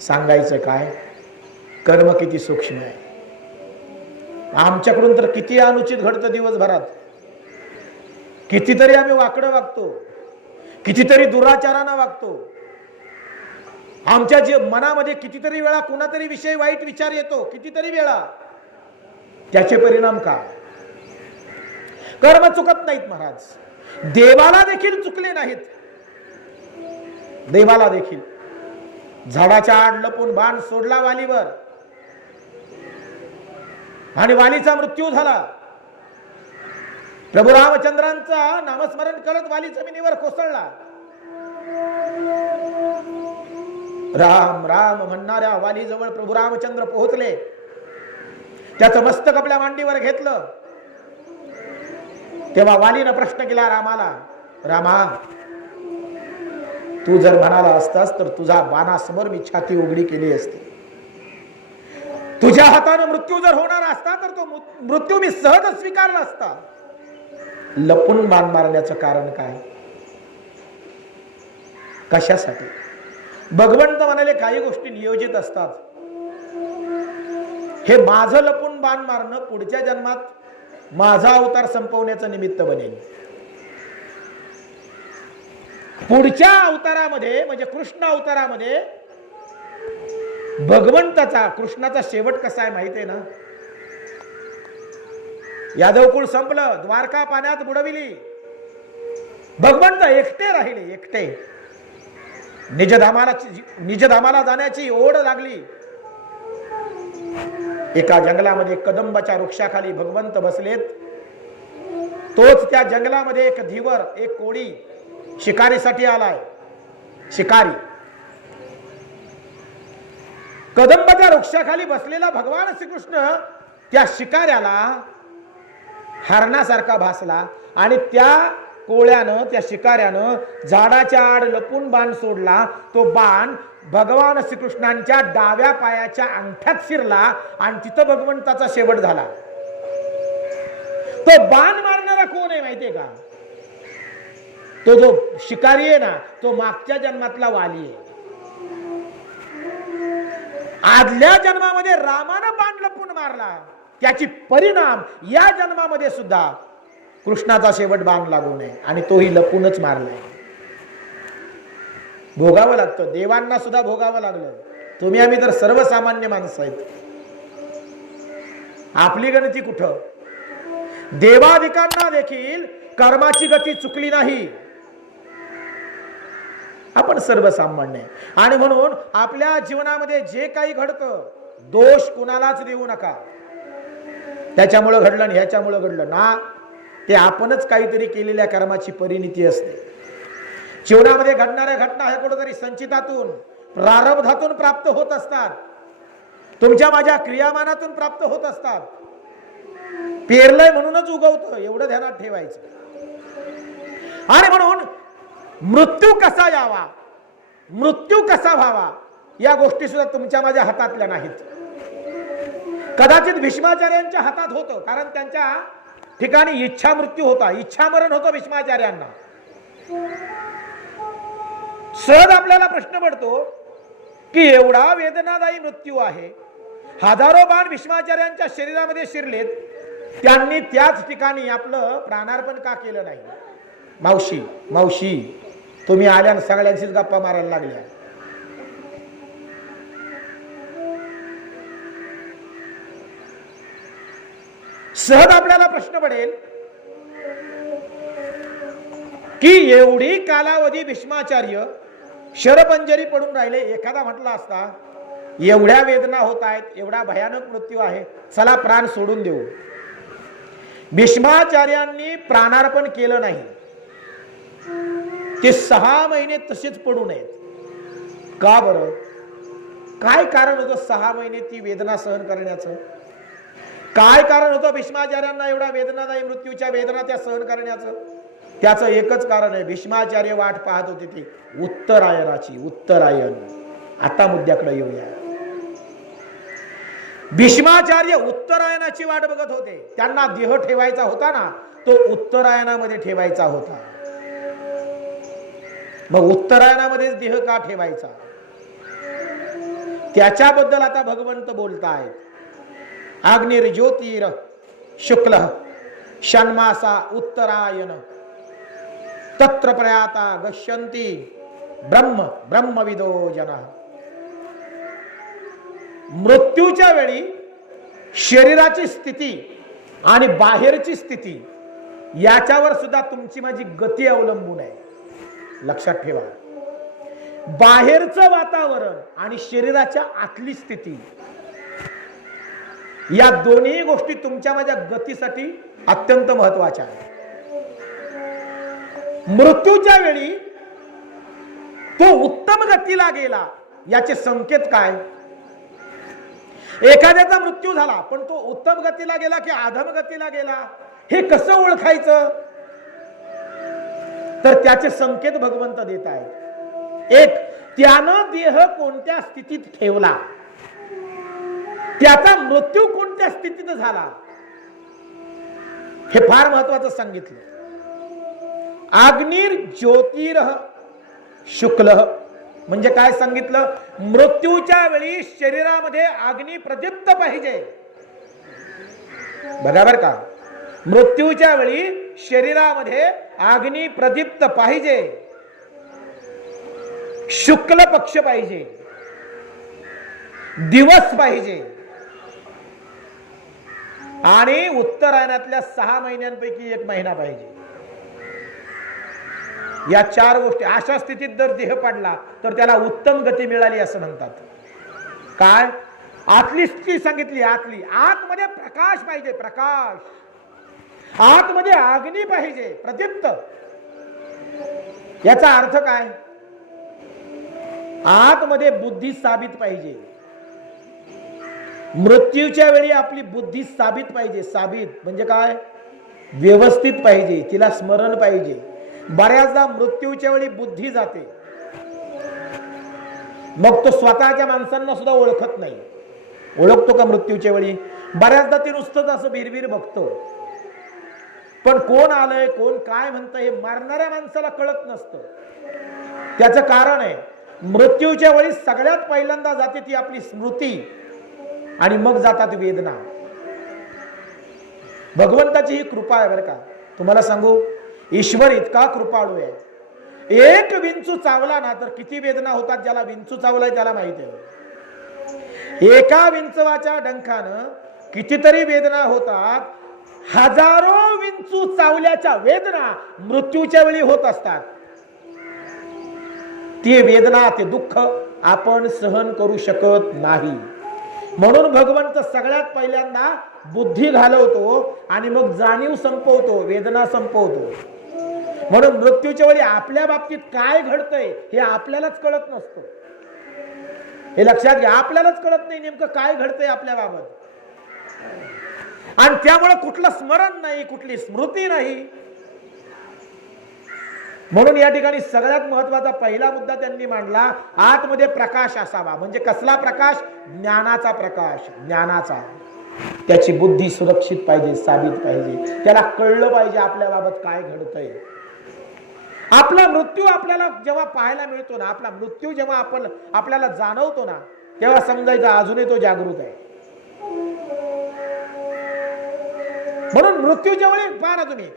सांगायचं काय, कर्म किती सूक्ष्म आहे. आमच्याकडून तर किती अनुचित घडतं दिवसभरात. कितीतरी आम्ही वाकडं वागतो, कितीतरी दुराचारानं वागतो. आमच्या जे मनामध्ये कितीतरी वेळा कुणातरी विषयी वाईट विचार येतो, कितीतरी वेळा. त्याचे परिणाम काय? कर्म चुकत नाहीत महाराज. देवाला देखील चुकले नाहीत. देवाला देखील झाडाच्या आड लपून बाण सोडला वालीवर आणि वालीचा मृत्यू झाला. प्रभू रामचंद्रांचा नामस्मरण करत वाली जमिनीवर कोसळला. राम राम म्हणणाऱ्या वाली जवळ प्रभू रामचंद्र पोहोचले. त्याचं मस्तक आपल्या मांडीवर घेतलं. तेव्हा वालीनं प्रश्न केला रामाला, रामा, तू जर म्हणाला असतास तर तुझ्या बाणासमोर मी छाती उघडी केली असती. तुझ्या हाताने मृत्यू जर होणार असता तर तो मृत्यू मी सहज स्वीकारला असता. लपून बाण मारण्याचं कारण काय? कशासाठी? भगवंत म्हणाले काही गोष्टी नियोजित असतात. हे माझं लपून बाण मारणं पुढच्या जन्मात माझा अवतार संपवण्याचं निमित्त बनेल. पुढच्या अवतारामध्ये म्हणजे कृष्ण अवतारामध्ये भगवंताचा, कृष्णाचा शेवट कसा आहे माहिती आहे ना? यादवकुळ संपलं, द्वारका पाण्यात बुडविली. भगवंत एकटे राहिले, एकटे. निजधामाला जाण्याची ओढ लागली. एका जंगलामध्ये कदंबाच्या वृक्षाखाली भगवंत बसलेत. तोच त्या जंगलामध्ये एक धीवर, एक कोळी शिकारीसाठी आलाय. शिकारी कदंबाच्या वृक्षाखाली बसलेला भगवान श्रीकृष्ण त्या शिकाऱ्याला हरणासारखा भासला आणि त्या कोळ्यानं, त्या शिकाऱ्यानं झाडाच्या आड लपून बाण सोडला. तो बाण भगवान श्रीकृष्णांच्या डाव्या पायाच्या अंगठ्यात शिरला आणि तिथं भगवंताचा शेवट झाला. तो बाण मारणारा कोण आहे माहितीये का? तो जो शिकारी आहे ना, तो मागच्या जन्मातला वाली आहे. आदल्या जन्मामध्ये रामानं बाण लपून मारला. त्याची परिणाम या जन्मामध्ये सुद्धा कृष्णाचा शेवट बाण लागू नये आणि तोही लपूनच मारलाय. भोगावं लागतं. देवांना सुद्धा भोगावं लागलं. तुम्ही आम्ही तर सर्वसामान्य माणसं आहेत. आपली गणती कुठं? देवाधिकांना देखील कर्माची गती चुकली नाही. आपण सर्वसामान्य आहे. आणि म्हणून आपल्या जीवनामध्ये जे काही घडतं, दोष कुणालाच देऊ नका. त्याच्यामुळं घडलं आणि ह्याच्यामुळं घडलं ना, ते आपणच काहीतरी केलेल्या कर्माची परिणिती असते. जीवनामध्ये घडणाऱ्या घटना ह्या कुठेतरी संचितातून, प्रारब्धातून प्राप्त होत असतात. तुमच्या माझ्या क्रियामानातून प्राप्त होत असतात. पेरलंय म्हणूनच उगवतं, एवढं ध्यानात ठेवायचं. आणि म्हणून मृत्यू कसा यावा, मृत्यू कसा व्हावा, या गोष्टी सुद्धा तुमच्या माझ्या हातातल्या नाहीत. कदाचित भीष्माचार्यांच्या हातात होतं, कारण त्यांच्या ठिकाणी इच्छा मृत्यू होता, इच्छा मरण होतं भीष्माचार्यांना. सहज आपल्याला प्रश्न पडतो की एवढा वेदनादायी मृत्यू आहे, हजारो बाण भीष्माचार्यांच्या शरीरामध्ये शिरलेत, त्यांनी त्याच ठिकाणी आपलं प्राणार्पण का केलं नाही? मावशी मावशी तुम्ही आल्या सगळ्यांशीच गप्पा मारायला लागल्या. सहज आपल्याला प्रश्न पडेल की एवढी कालावधी भीष्माचार्य शरपंजरी पडून राहिले. एखादा म्हटला असता एवढ्या वेदना होत आहेत, एवढा भयानक मृत्यू आहे, चला प्राण सोडून देऊ. भीष्माचार्यांनी प्राणार्पण केलं नाही. ते 6 महिने तसेच पडू नयेत. का बरं? काय कारण होतं 6 महिने ती वेदना सहन करण्याचं? काय कारण होतं भीष्माचार्यांना एवढा वेदनादायी मृत्यूच्या वेदना त्या सहन करण्याचं? त्याचं एकच कारण आहे, भीष्माचार्य वाट पाहत होते ती उत्तरायणाची. उत्तरायण. आता मुद्द्याकडे येऊया. भीष्माचार्य उत्तरायणाची वाट बघत होते. त्यांना देह ठेवायचा होता ना, तो उत्तरायणामध्ये ठेवायचा होता. मग उत्तरायणामध्येच देह का ठेवायचा? त्याच्याबद्दल आता भगवंत बोलतायत. अग्निर्ज्योतिर शुक्ल षण्मासा उत्तरायण तत्र प्रयाता गच्छन्ति ब्रह्मविदो जनः. मृत्यूच्या वेळी शरीराची स्थिती आणि बाहेरची स्थिती याच्यावर सुद्धा तुमची माझी गती अवलंबून आहे. लक्षात ठेवा. बाहेरचं वातावरण आणि शरीराच्या आतली स्थिती या दोन्ही गोष्टी तुमच्या माझ्या गतीसाठी अत्यंत महत्वाच्या आहेत. मृत्यूच्या वेळी तो उत्तम गतीला गेला याचे संकेत काय? एखाद्याचा मृत्यू झाला पण तो उत्तम गतीला गेला की अधम गतीला गेला, हे कसं ओळखायचं? तर त्याचे संकेत भगवंत देत आहेत. एक, त्यानं देह कोणत्या स्थितीत ठेवला, त्याचा मृत्यू कोणत्या स्थितीत झाला, हे फार महत्वाचं सांगितलं. अग्निर ज्योतिर शुक्ल म्हणजे काय सांगितलं? मृत्यूच्या वेळी शरीरामध्ये अग्नी प्रदीप्त पाहिजे. बरोबर का? मृत्यूच्या वेळी शरीरामध्ये अग्नी प्रदीप्त पाहिजे, शुक्ल पक्ष पाहिजे, दिवस पाहिजे आणि उत्तरायणातल्या 6 महिन्यांपैकी 1 महिना पाहिजे. या 4 गोष्टी. अशा स्थितीत जर देह पडला तर त्याला उत्तम गती मिळाली असं म्हणतात. काय? आतली स्थिती सांगितली. आतली, आतमध्ये प्रकाश पाहिजे, प्रकाश. आतमध्ये अग्नी पाहिजे, प्रदीप्त. याचा अर्थ काय? आतमध्ये बुद्धी साबित पाहिजे. मृत्यूच्या वेळी आपली बुद्धी साबित पाहिजे. साबित म्हणजे काय? व्यवस्थित पाहिजे, तिला स्मरण पाहिजे. बऱ्याचदा मृत्यूच्या वेळी बुद्धी जाते, मग तो स्वतःच्या माणसांना सुद्धा ओळखत नाही. ओळखतो का मृत्यूच्या वेळी? बऱ्याचदा ती नुसतंच असं बिरबिर बघतो, पण कोण आलंय, कोण काय म्हणतं हे मारणाऱ्या माणसाला कळत नसतं. त्याचं कारण आहे, मृत्यूच्या वेळी सगळ्यात पहिल्यांदा जाते ती आपली स्मृती आणि मग जातात वेदना. भगवंताची ही कृपा आहे बरं का. तुम्हाला सांगू, ईश्वर इतका कृपाळू आहे. एक विंचू चावला ना तर किती वेदना होतात, ज्याला विंचू चावलाय त्याला माहिती आहे. एका विंचवाच्या डंखानं कितीतरी वेदना होतात. हजारो विंचू चावल्याच्या वेदना मृत्यूच्या वेळी होत असतात. ती वेदना ते दुःख आपण सहन करू शकत नाही. म्हणून भगवंत सगळ्यात पहिल्यांदा बुद्धी घालवतो आणि मग जाणीव संपवतो, वेदना संपवतो. म्हणून मृत्यूच्या वेळी आपल्या बाबतीत काय घडतंय हे आपल्यालाच कळत नसतं. हे लक्षात घ्या, आपल्यालाच कळत नाही नेमकं काय घडतंय आपल्या बाबत. आणि त्यामुळे कुठलं स्मरण नाही, कुठली स्मृती नाही. म्हणून या ठिकाणी सगळ्यात महत्वाचा पहिला मुद्दा त्यांनी मांडला, आतमध्ये प्रकाश असावा. म्हणजे कसला प्रकाश? ज्ञानाचा प्रकाश. ज्ञानाचा. त्याची बुद्धी सुरक्षित पाहिजे, साबित पाहिजे. त्याला कळलं पाहिजे आपल्या बाबत काय घडतंय. आपला मृत्यू आपल्याला जेव्हा पाहायला मिळतो ना, आपला मृत्यू जेव्हा आपण आपल्याला जाणवतो ना, तेव्हा समजायचं अजूनही तो जागृत आहे. म्हणून मृत्यूच्या वेळी पहा ना तुम्ही,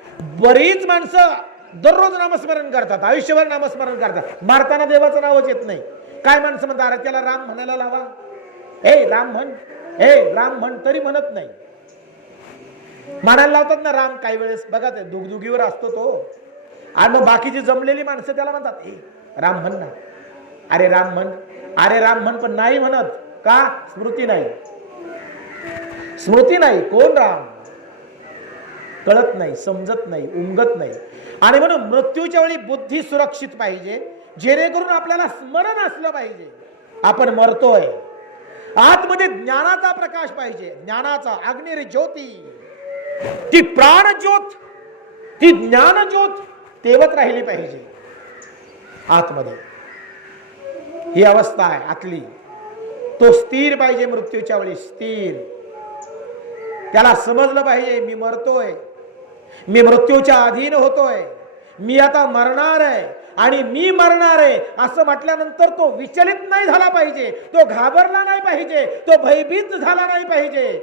बरीच माणसं दररोज नामस्मरण करतात, आयुष्यभर नामस्मरण करतात, मारताना देवाचं नावच येत नाही. काय माणसं म्हणतात, अरे त्याला राम म्हणायला लावा, हे राम म्हण, हे राम म्हण, तरी म्हणत नाही. म्हणायला लावतात ना राम काही वेळेस, बघा ते दुगदुगीवर असतो तो. आणि मग बाकीची जमलेली माणसं त्याला म्हणतात, हे राम म्हण ना, अरे राम म्हण, अरे राम म्हण, पण नाही म्हणत. का? स्मृती नाही. स्मृती नाही. कोण राम कळत नाही, समजत नाही, उमगत नाही. आणि म्हणून मृत्यूच्या वेळी बुद्धी सुरक्षित पाहिजे, जेणेकरून आपल्याला स्मरण असलं पाहिजे आपण मरतोय. आतमध्ये ज्ञानाचा प्रकाश पाहिजे, ज्ञानाचा अग्निर ज्योती, ती प्राणज्योत, ती ज्ञानज्योत तेवत राहिली पाहिजे आतमध्ये. ही अवस्था आहे आतली. तो स्थिर पाहिजे मृत्यूच्या वेळी, स्थिर. त्याला समजलं पाहिजे मी मरतोय, मी मृत्यूच्या अधीन होतोय, मी आता मरणार आहे आणि मी मरणार आहे असं म्हटल्यानंतर तो विचलित नाही झाला पाहिजे, तो घाबरला नाही पाहिजे, तो भयभीत झाला नाही पाहिजे,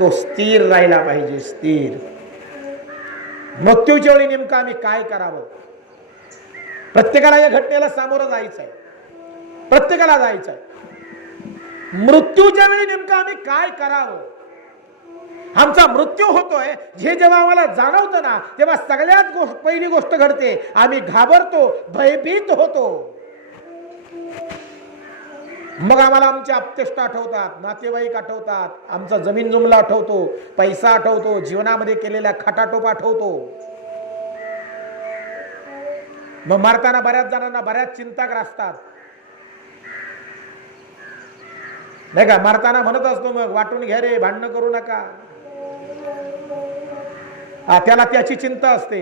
तो स्थिर राहिला पाहिजे, स्थिर. मृत्यूच्या वेळी नेमकं आम्ही काय करावं? प्रत्येकाला या घटनेला सामोरं जायचंय, प्रत्येकाला जायचंय. मृत्यूच्या वेळी नेमकं आम्ही काय करावं? आमचा मृत्यू होतोय हे जेव्हा आम्हाला जाणवतं ना, तेव्हा सगळ्यात पहिली गोष्ट घडते, आम्ही घाबरतो, भयभीत होतो. मग आम्हाला आमचे आप्तेष्ट आठवतात, नातेवाईक आठवतात, आमचा जमीन जुमला आठवतो, पैसा आठवतो, जीवनामध्ये केलेल्या खटाटोप आठवतो. मग मारताना बऱ्याच जणांना बऱ्याच चिंता ग्रासतात, नाही का? मारताना म्हणत असतो मग, वाटून घ्या रे, भांडणं करू नका. त्याला त्याची चिंता असते.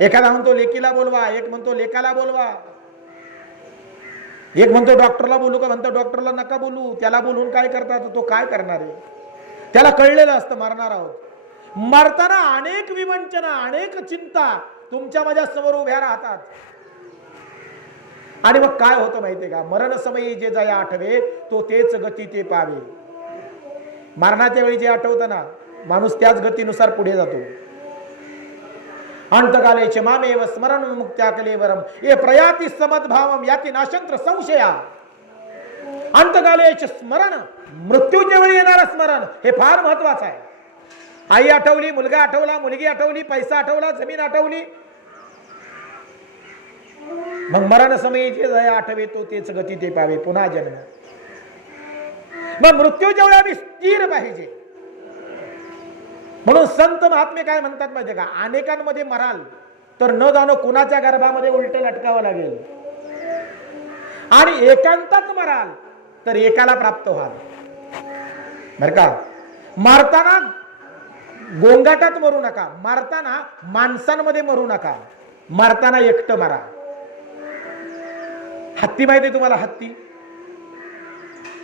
एखादा म्हणतो लेकीला बोलवा, एक म्हणतो लेकाला बोलवा, एक म्हणतो डॉक्टरला बोलू का, म्हणतो डॉक्टरला नका बोलू, त्याला बोलून काय करतात, तो काय करणार आहे? त्याला कळलेलं असतं मरणार आहोत. मरताना अनेक विवंचना, अनेक चिंता तुमच्या माझ्या समोर उभ्या राहतात. आणि मग काय होतं माहितीये का? मरण समयी जे जाय आठवे, तो तेच गती ते पावे. मरणाच्या वेळी जे आठवतं ना, माणूस त्याच गतीनुसार पुढे जातो. अंतकालेचे मामेव स्मरण मुक्त्या कलेवरम ये प्रयाती समद्भावम याती नाशंत्र संशया. अंतकालेचे स्मरण, मृत्यूच्या वेळी येणारं स्मरण, हे फार महत्वाचं आहे. आई आठवली, मुलगा आठवला, मुलगी आठवली, पैसा आठवला, जमीन आठवली, मग मरण समयी जे जय आठवे, तो तेच गती ते पावे, पुन्हा जन्म. मग मृत्यूच्या वेळी आम्ही स्थिर पाहिजे. म्हणून संत महात्मे काय म्हणतात माहितीये का? अनेकांमध्ये मराल तर न जाणो कुणाच्या गर्भामध्ये उलट लटकावं लागेल, आणि एकांतात मराल तर एकाला प्राप्त व्हाल. बर का? मारताना गोंगाटात मरू नका, मारताना माणसांमध्ये मरू नका, मारताना एकटं मारा. हत्ती माहिती तुम्हाला? हत्ती,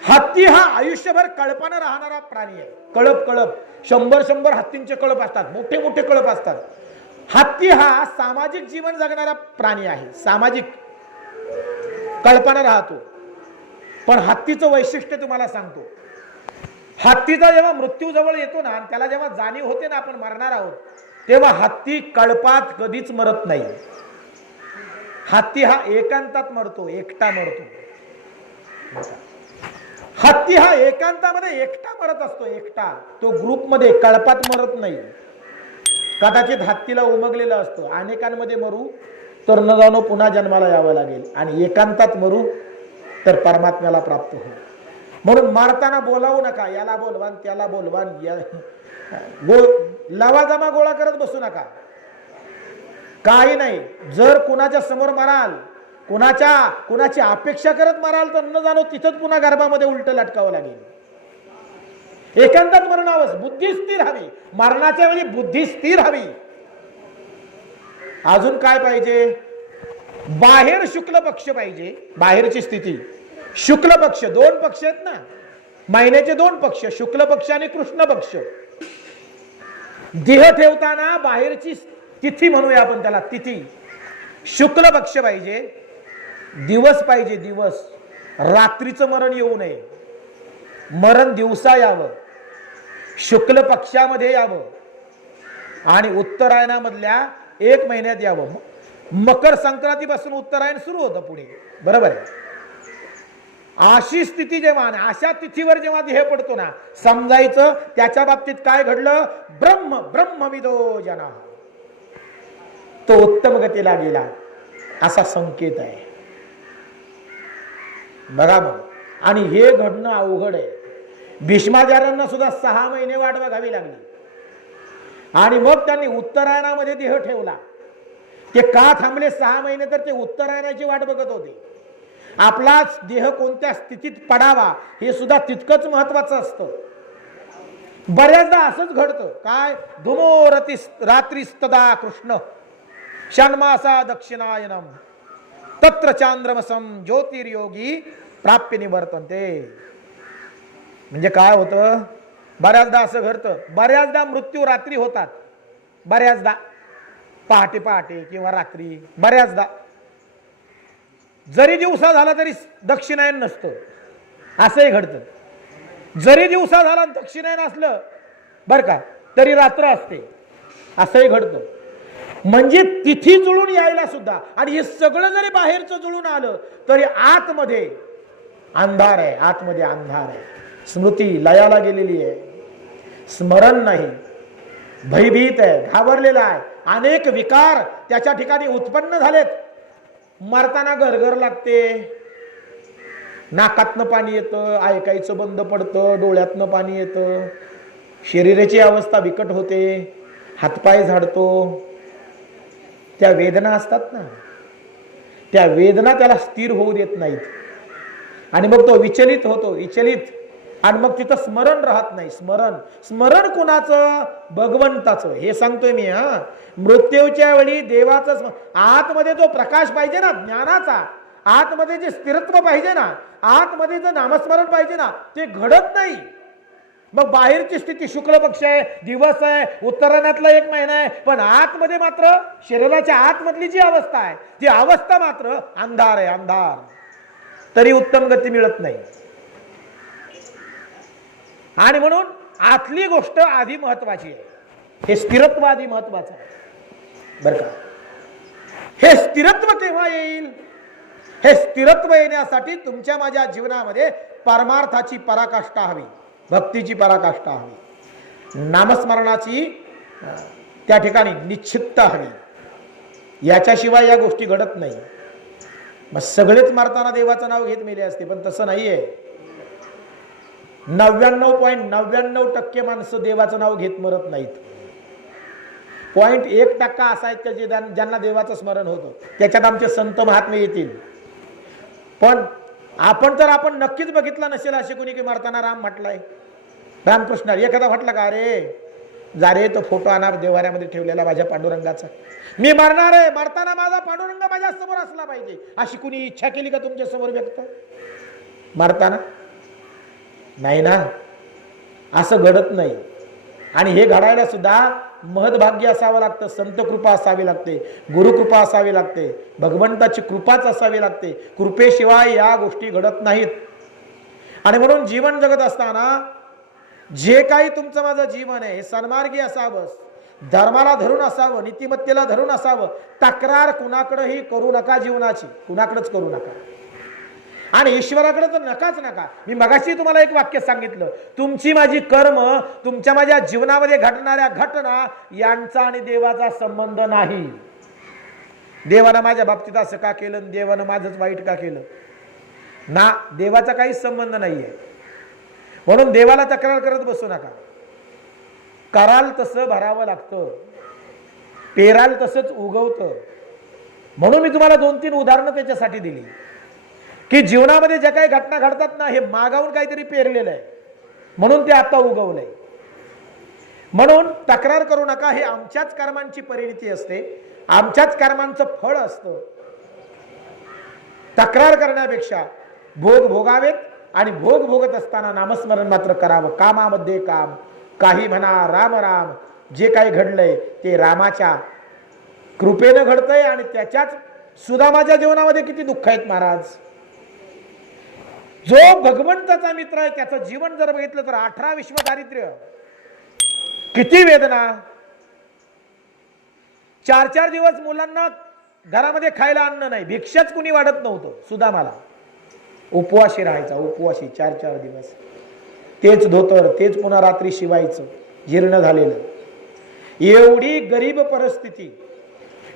हत्ती हा आयुष्यभर कळपानं राहणारा प्राणी आहे. कळप कळप 100 हत्तींचे कळप असतात, मोठे मोठे कळप असतात. हत्ती हा सामाजिक जीवन जगणारा प्राणी आहे, सामाजिक कळपानं राहतो. पण हत्तीचं वैशिष्ट्य तुम्हाला सांगतो, हत्तीचा जेव्हा मृत्यू जवळ येतो ना, त्याला जेव्हा जाणीव होते ना आपण मरणार आहोत, तेव्हा हत्ती कळपात कधीच मरत नाही. हत्ती हा एकांतात मरतो, एकटा मरतो. हत्ती हा एकांतामध्ये एकटा मरत असतो, एकटा. तो ग्रुपमध्ये कळपात मरत नाही. कदाचित हत्तीला उमगलेलं असतं, अनेकांमध्ये मरू तर न जाणो पुन्हा जन्माला यावं लागेल आणि एकांतात मरू तर परमात्म्याला प्राप्त होईल. म्हणून मारताना बोलावू नका, याला बोलवान त्याला बोलवान, लावा जमा गोळा करत बसू नका. काही नाही. जर कुणाच्या समोर माराल, कुणाची अपेक्षा करत माराल तर न जाणो तिथंच पुन्हा गर्भामध्ये उलट लटकावं लागेल. एकांतात मरणावच, बुद्धी स्थिर हवी. मरणाच्या वेळी बुद्धी स्थिर हवी. अजून काय पाहिजे? बाहेर शुक्ल पक्ष पाहिजे. बाहेरची स्थिती शुक्ल पक्ष, दोन पक्ष आहेत ना महिन्याचे, दोन पक्ष, शुक्ल पक्ष आणि कृष्ण पक्ष. देह ठेवताना बाहेरची तिथी म्हणूया आपण त्याला, तिथी. शुक्ल पक्ष पाहिजे, दिवस पाहिजे, दिवस. रात्रीचं मरण येऊ नये. मरण दिवसा यावं, शुक्ल पक्षामध्ये यावं आणि उत्तरायणामधल्या 1 महिन्यात यावं. मकर संक्रांतीपासून उत्तरायण सुरू होतं पुढे, बरोबर आहे. अशी स्थिती जेव्हा, अशा तिथीवर जेव्हा देह पडतो ना, समजायचं त्याच्या बाबतीत काय घडलं. ब्रह्मविदो जना, तो उत्तम गतीला गेला असा संकेत आहे. बघा मग. आणि हे घडणं अवघड आहे. भीष्माचार्यांना सुद्धा 6 महिने वाट बघावी लागली आणि मग त्यांनी उत्तरायणामध्ये देह ठेवला. ते का थांबले 6 महिने? तर ते उत्तरायणाची वाट बघत होते. आपलाच देह कोणत्या स्थितीत पडावा हे सुद्धा तितकंच महत्वाचं असतं. बऱ्याचदा असंच घडतं. काय? धुमो रात्रीस्तदा कृष्ण षण्मासा दक्षिणायनम तत्र चांद्रमसम ज्योतिर्योगी प्राप्य निवर्तन्ते. म्हणजे काय होतं? बऱ्याचदा असं घडतं. बऱ्याचदा मृत्यू रात्री होतात, बऱ्याचदा पहाटे पहाटे किंवा रात्री. बऱ्याचदा जरी दिवसा झाला तरी दक्षिणायन नसतं, असंही घडतं. जरी दिवसा झाला दक्षिणायन असलं बरं का, तरी रात्र असते, असंही घडतं. म्हणजे तिथी जुळून यायला सुद्धा. आणि हे सगळं जरी बाहेरचं जुळून आलं तरी आतमध्ये अंधार आहे, आतमध्ये अंधार आहे. स्मृती लयाला गेलेली आहे, स्मरण नाही, भयभीत आहे, घाबरलेला आहे. अनेक विकार त्याच्या ठिकाणी उत्पन्न झालेत. मरताना घरघर लागते, नाकातनं पाणी येतं, ऐकायचं बंद पडतं, डोळ्यातनं पाणी येतं, शरीराची अवस्था बिकट होते, हातपाय झाडतो. त्या वेदना असतात ना, त्या वेदना त्याला स्थिर होऊ देत नाहीत आणि मग तो विचलित होतो, विचलित. आणि मग तिथं स्मरण राहत नाही. स्मरण कुणाचं? भगवंताचं. हे सांगतोय मी. मृत्यूच्या वेळी देवाचं आतमध्ये जो प्रकाश पाहिजे ना, ज्ञानाचा, आतमध्ये जे स्थिरत्व पाहिजे ना, आतमध्ये जे नामस्मरण पाहिजे ना, ते घडत नाही. मग बाहेरची स्थिती शुक्ल पक्ष आहे, दिवस आहे, उत्तरायणातला 1 महिना आहे, पण आतमध्ये मात्र शरीराच्या आतमधली जी अवस्था आहे ती अवस्था मात्र अंधार आहे, अंधार. तरी उत्तम गती मिळत नाही. आणि म्हणून आतली गोष्ट आधी महत्वाची आहे. हे स्थिरत्व आधी महत्वाचं आहे, बरं का. हे स्थिरत्व केव्हा येईल? हे स्थिरत्व येण्यासाठी तुमच्या माझ्या जीवनामध्ये परमार्थाची पराकाष्ठा हवी, भक्तीची पराकाष्ठा हवी, नामस्मरणाची त्या ठिकाणी निश्चितता हवी. याच्याशिवाय या गोष्टी घडत नाही. मग सगळेच मारताना देवाचं नाव घेत मेले असते, पण तसं नाहीये. 99.99% माणसं देवाचं नाव घेत मरत नाहीत. 0.1% असा आहेत की ज्यांना देवाचं स्मरण होतं. त्याच्यात आमचे संत महात्मे येतील. पण आपण नक्कीच बघितलं नसेल असे कोणी की मारताना राम म्हटलाय, रामकृष्ण एखादा म्हटलं का, अरे जा रे तो फोटो आणा देवाऱ्यामध्ये ठेवलेला माझ्या पांडुरंगाचा, मी मारणार आहे, मारताना माझा पांडुरंग माझ्या समोर असला पाहिजे, अशी कुणी इच्छा केली का तुमच्या समोर व्यक्त मारताना? नाही ना, असं घडत नाही. आणि हे घडायला सुद्धा महद्भाग्य असावं लागतं, संत कृपा असावी लागते, गुरुकृपा असावी लागते, भगवंताची कृपाच असावी लागते. कृपेशिवाय या गोष्टी घडत नाहीत. आणि म्हणून जीवन जगत असताना जे काही तुमचं माझं जीवन आहे हे सन्मार्गी असावं, धर्माला धरून असावं, नीतिमत्तेला धरून असावं. तक्रार कुणाकडेही करू नका जीवनाची, कुणाकडेच करू नका. आणि ईश्वराकडे तर नकाच नका. मी मगाशी तुम्हाला एक वाक्य सांगितलं, तुमची माझी कर्म, तुमच्या माझ्या जीवनामध्ये घडणाऱ्या घटना यांचा आणि देवाचा संबंध नाही. देवानं माझ्या बाबतीत असं का केलं, देवानं माझंच वाईट का केलं ना, देवाचा काहीच संबंध नाहीये. म्हणून देवाला तक्रार करत बसू नका. कराल तसं भरावं लागतं, पेराल तसंच उगवतं. म्हणून मी तुम्हाला 2-3 उदाहरणं त्याच्यासाठी दिली की जीवनामध्ये ज्या काही घटना घडतात ना, हे मागावून काहीतरी पेरलेलं आहे म्हणून ते आता उगवलंय. म्हणून तक्रार करू नका. हे आमच्याच कर्मांची परिणती असते, आमच्याच कर्मांचं फळ असतं. तक्रार करण्यापेक्षा भोग भोगावेत आणि भोग भोगत असताना नामस्मरण मात्र करावं. कामामध्ये काम, काही म्हणा राम राम. जे काही घडलंय ते रामाच्या कृपेनं घडतंय आणि त्याच्याच सुदामाच्या जीवनामध्ये किती दुःख आहेत महाराज. जो भगवंताचा मित्र आहे त्याचं जीवन जर बघितलं तर 18 विश्व दारिद्र्य, किती वेदना. 4-4 दिवस मुलांना घरामध्ये खायला अन्न नाही, भिक्षाच कुणी वाढत नव्हतं. सुदामाला उपवाशी राहायचा, उपवाशी 4-4 दिवस. तेच धोतर, तेच पुन्हा रात्री शिवायचं, जीर्ण झालेलं. एवढी गरीब परिस्थिती,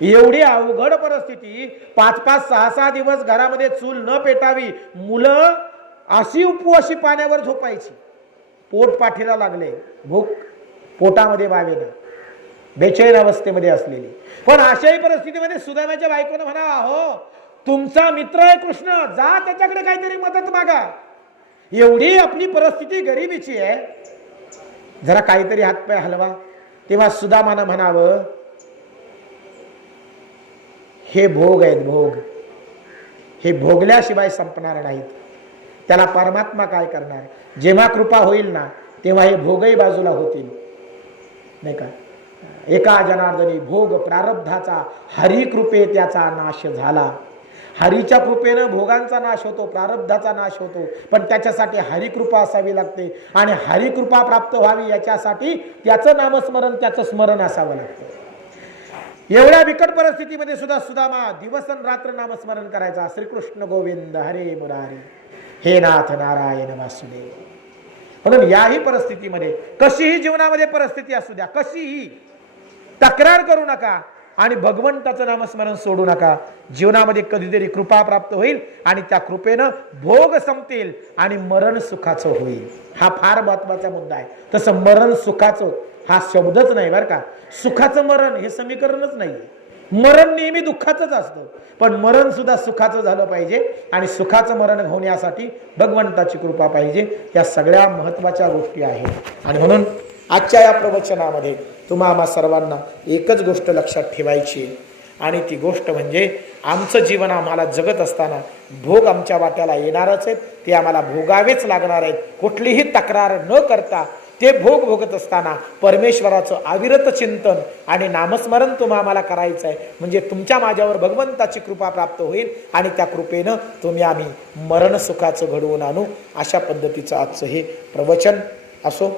एवढी अवघड परिस्थिती. 5-5, 6-6 दिवस घरामध्ये चूल न पेटावी, मुलं अशी उपवाशी पाण्यावर झोपायची. पोट पाठीला लागले, भूक पोटामध्ये वावेना, बेचैन अवस्थेमध्ये असलेली. पण अशाही परिस्थितीमध्ये सुदामाच्या बायकोनं म्हणा, हो तुमचा मित्र आहे कृष्ण, जा त्याच्याकडे काहीतरी मदत मागा. एवढी आपली परिस्थिती गरिबीची आहे, जरा काहीतरी हातपाय हलवा. तेव्हा सुदामानं म्हणावं, हे भोग आहेत, भोग हे भोगल्याशिवाय संपणार नाहीत. त्याला परमात्मा काय करणार. जेव्हा कृपा होईल ना तेव्हा हे भोगही बाजूला होतील, नाही का. एका जनार्दनी भोग प्रारब्धाचा, हरी कृपे त्याचा नाश झाला. हरीच्या कृपेनं भोगांचा नाश होतो, प्रारब्धाचा नाश होतो. पण त्याच्यासाठी हरिकृपा असावी लागते आणि हरिकृपा प्राप्त व्हावी याच्यासाठी त्याचं नामस्मरण, त्याचं स्मरण असावं लागतं. एवढ्या बिकट परिस्थितीमध्ये सुद्धा सुदामा दिवस रात्र नामस्मरण करायचा. श्रीकृष्ण गोविंद हरे मुरारी, हे नाथ नारायण वासुदेव. म्हणून याही परिस्थितीमध्ये, कशीही जीवनामध्ये परिस्थिती असू द्या, कशीही तक्रार करू नका आणि भगवंताचं नामस्मरण सोडू नका. जीवनामध्ये कधीतरी कृपा प्राप्त होईल आणि त्या कृपेनं भोग संपतील आणि मरण सुखाचं होईल. हा फार महत्वाचा मुद्दा आहे. तसं मरण सुखाचं हा शब्दच नाही बरं का. सुखाचं मरण हे समीकरणच नाही. मरण नेहमी दुःखाचंच असतं, पण मरण सुद्धा सुखाचं झालं पाहिजे आणि सुखाचं मरण होण्यासाठी भगवंताची कृपा पाहिजे. या सगळ्या महत्वाच्या गोष्टी आहेत. आणि म्हणून आजच्या या प्रवचनामध्ये तुम्हा आम्हा सर्वांना एकच गोष्ट लक्षात ठेवायची आणि ती गोष्ट म्हणजे आमचं जीवन आम्हाला जगत असताना भोग आमच्या वाट्याला येणारच आहेत, ते आम्हाला भोगावेच लागणार आहेत. कुठलीही तक्रार न करता ते भोग भोगत असताना परमेश्वराचं अविरत चिंतन आणि नामस्मरण तुम्हा आम्हाला करायचं आहे. म्हणजे तुमच्या माझ्यावर भगवंताची कृपा प्राप्त होईल आणि त्या कृपेनं तुम्ही आम्ही मरण सुखाचं घडवून आणू. अशा पद्धतीचं आजचं हे प्रवचन असो.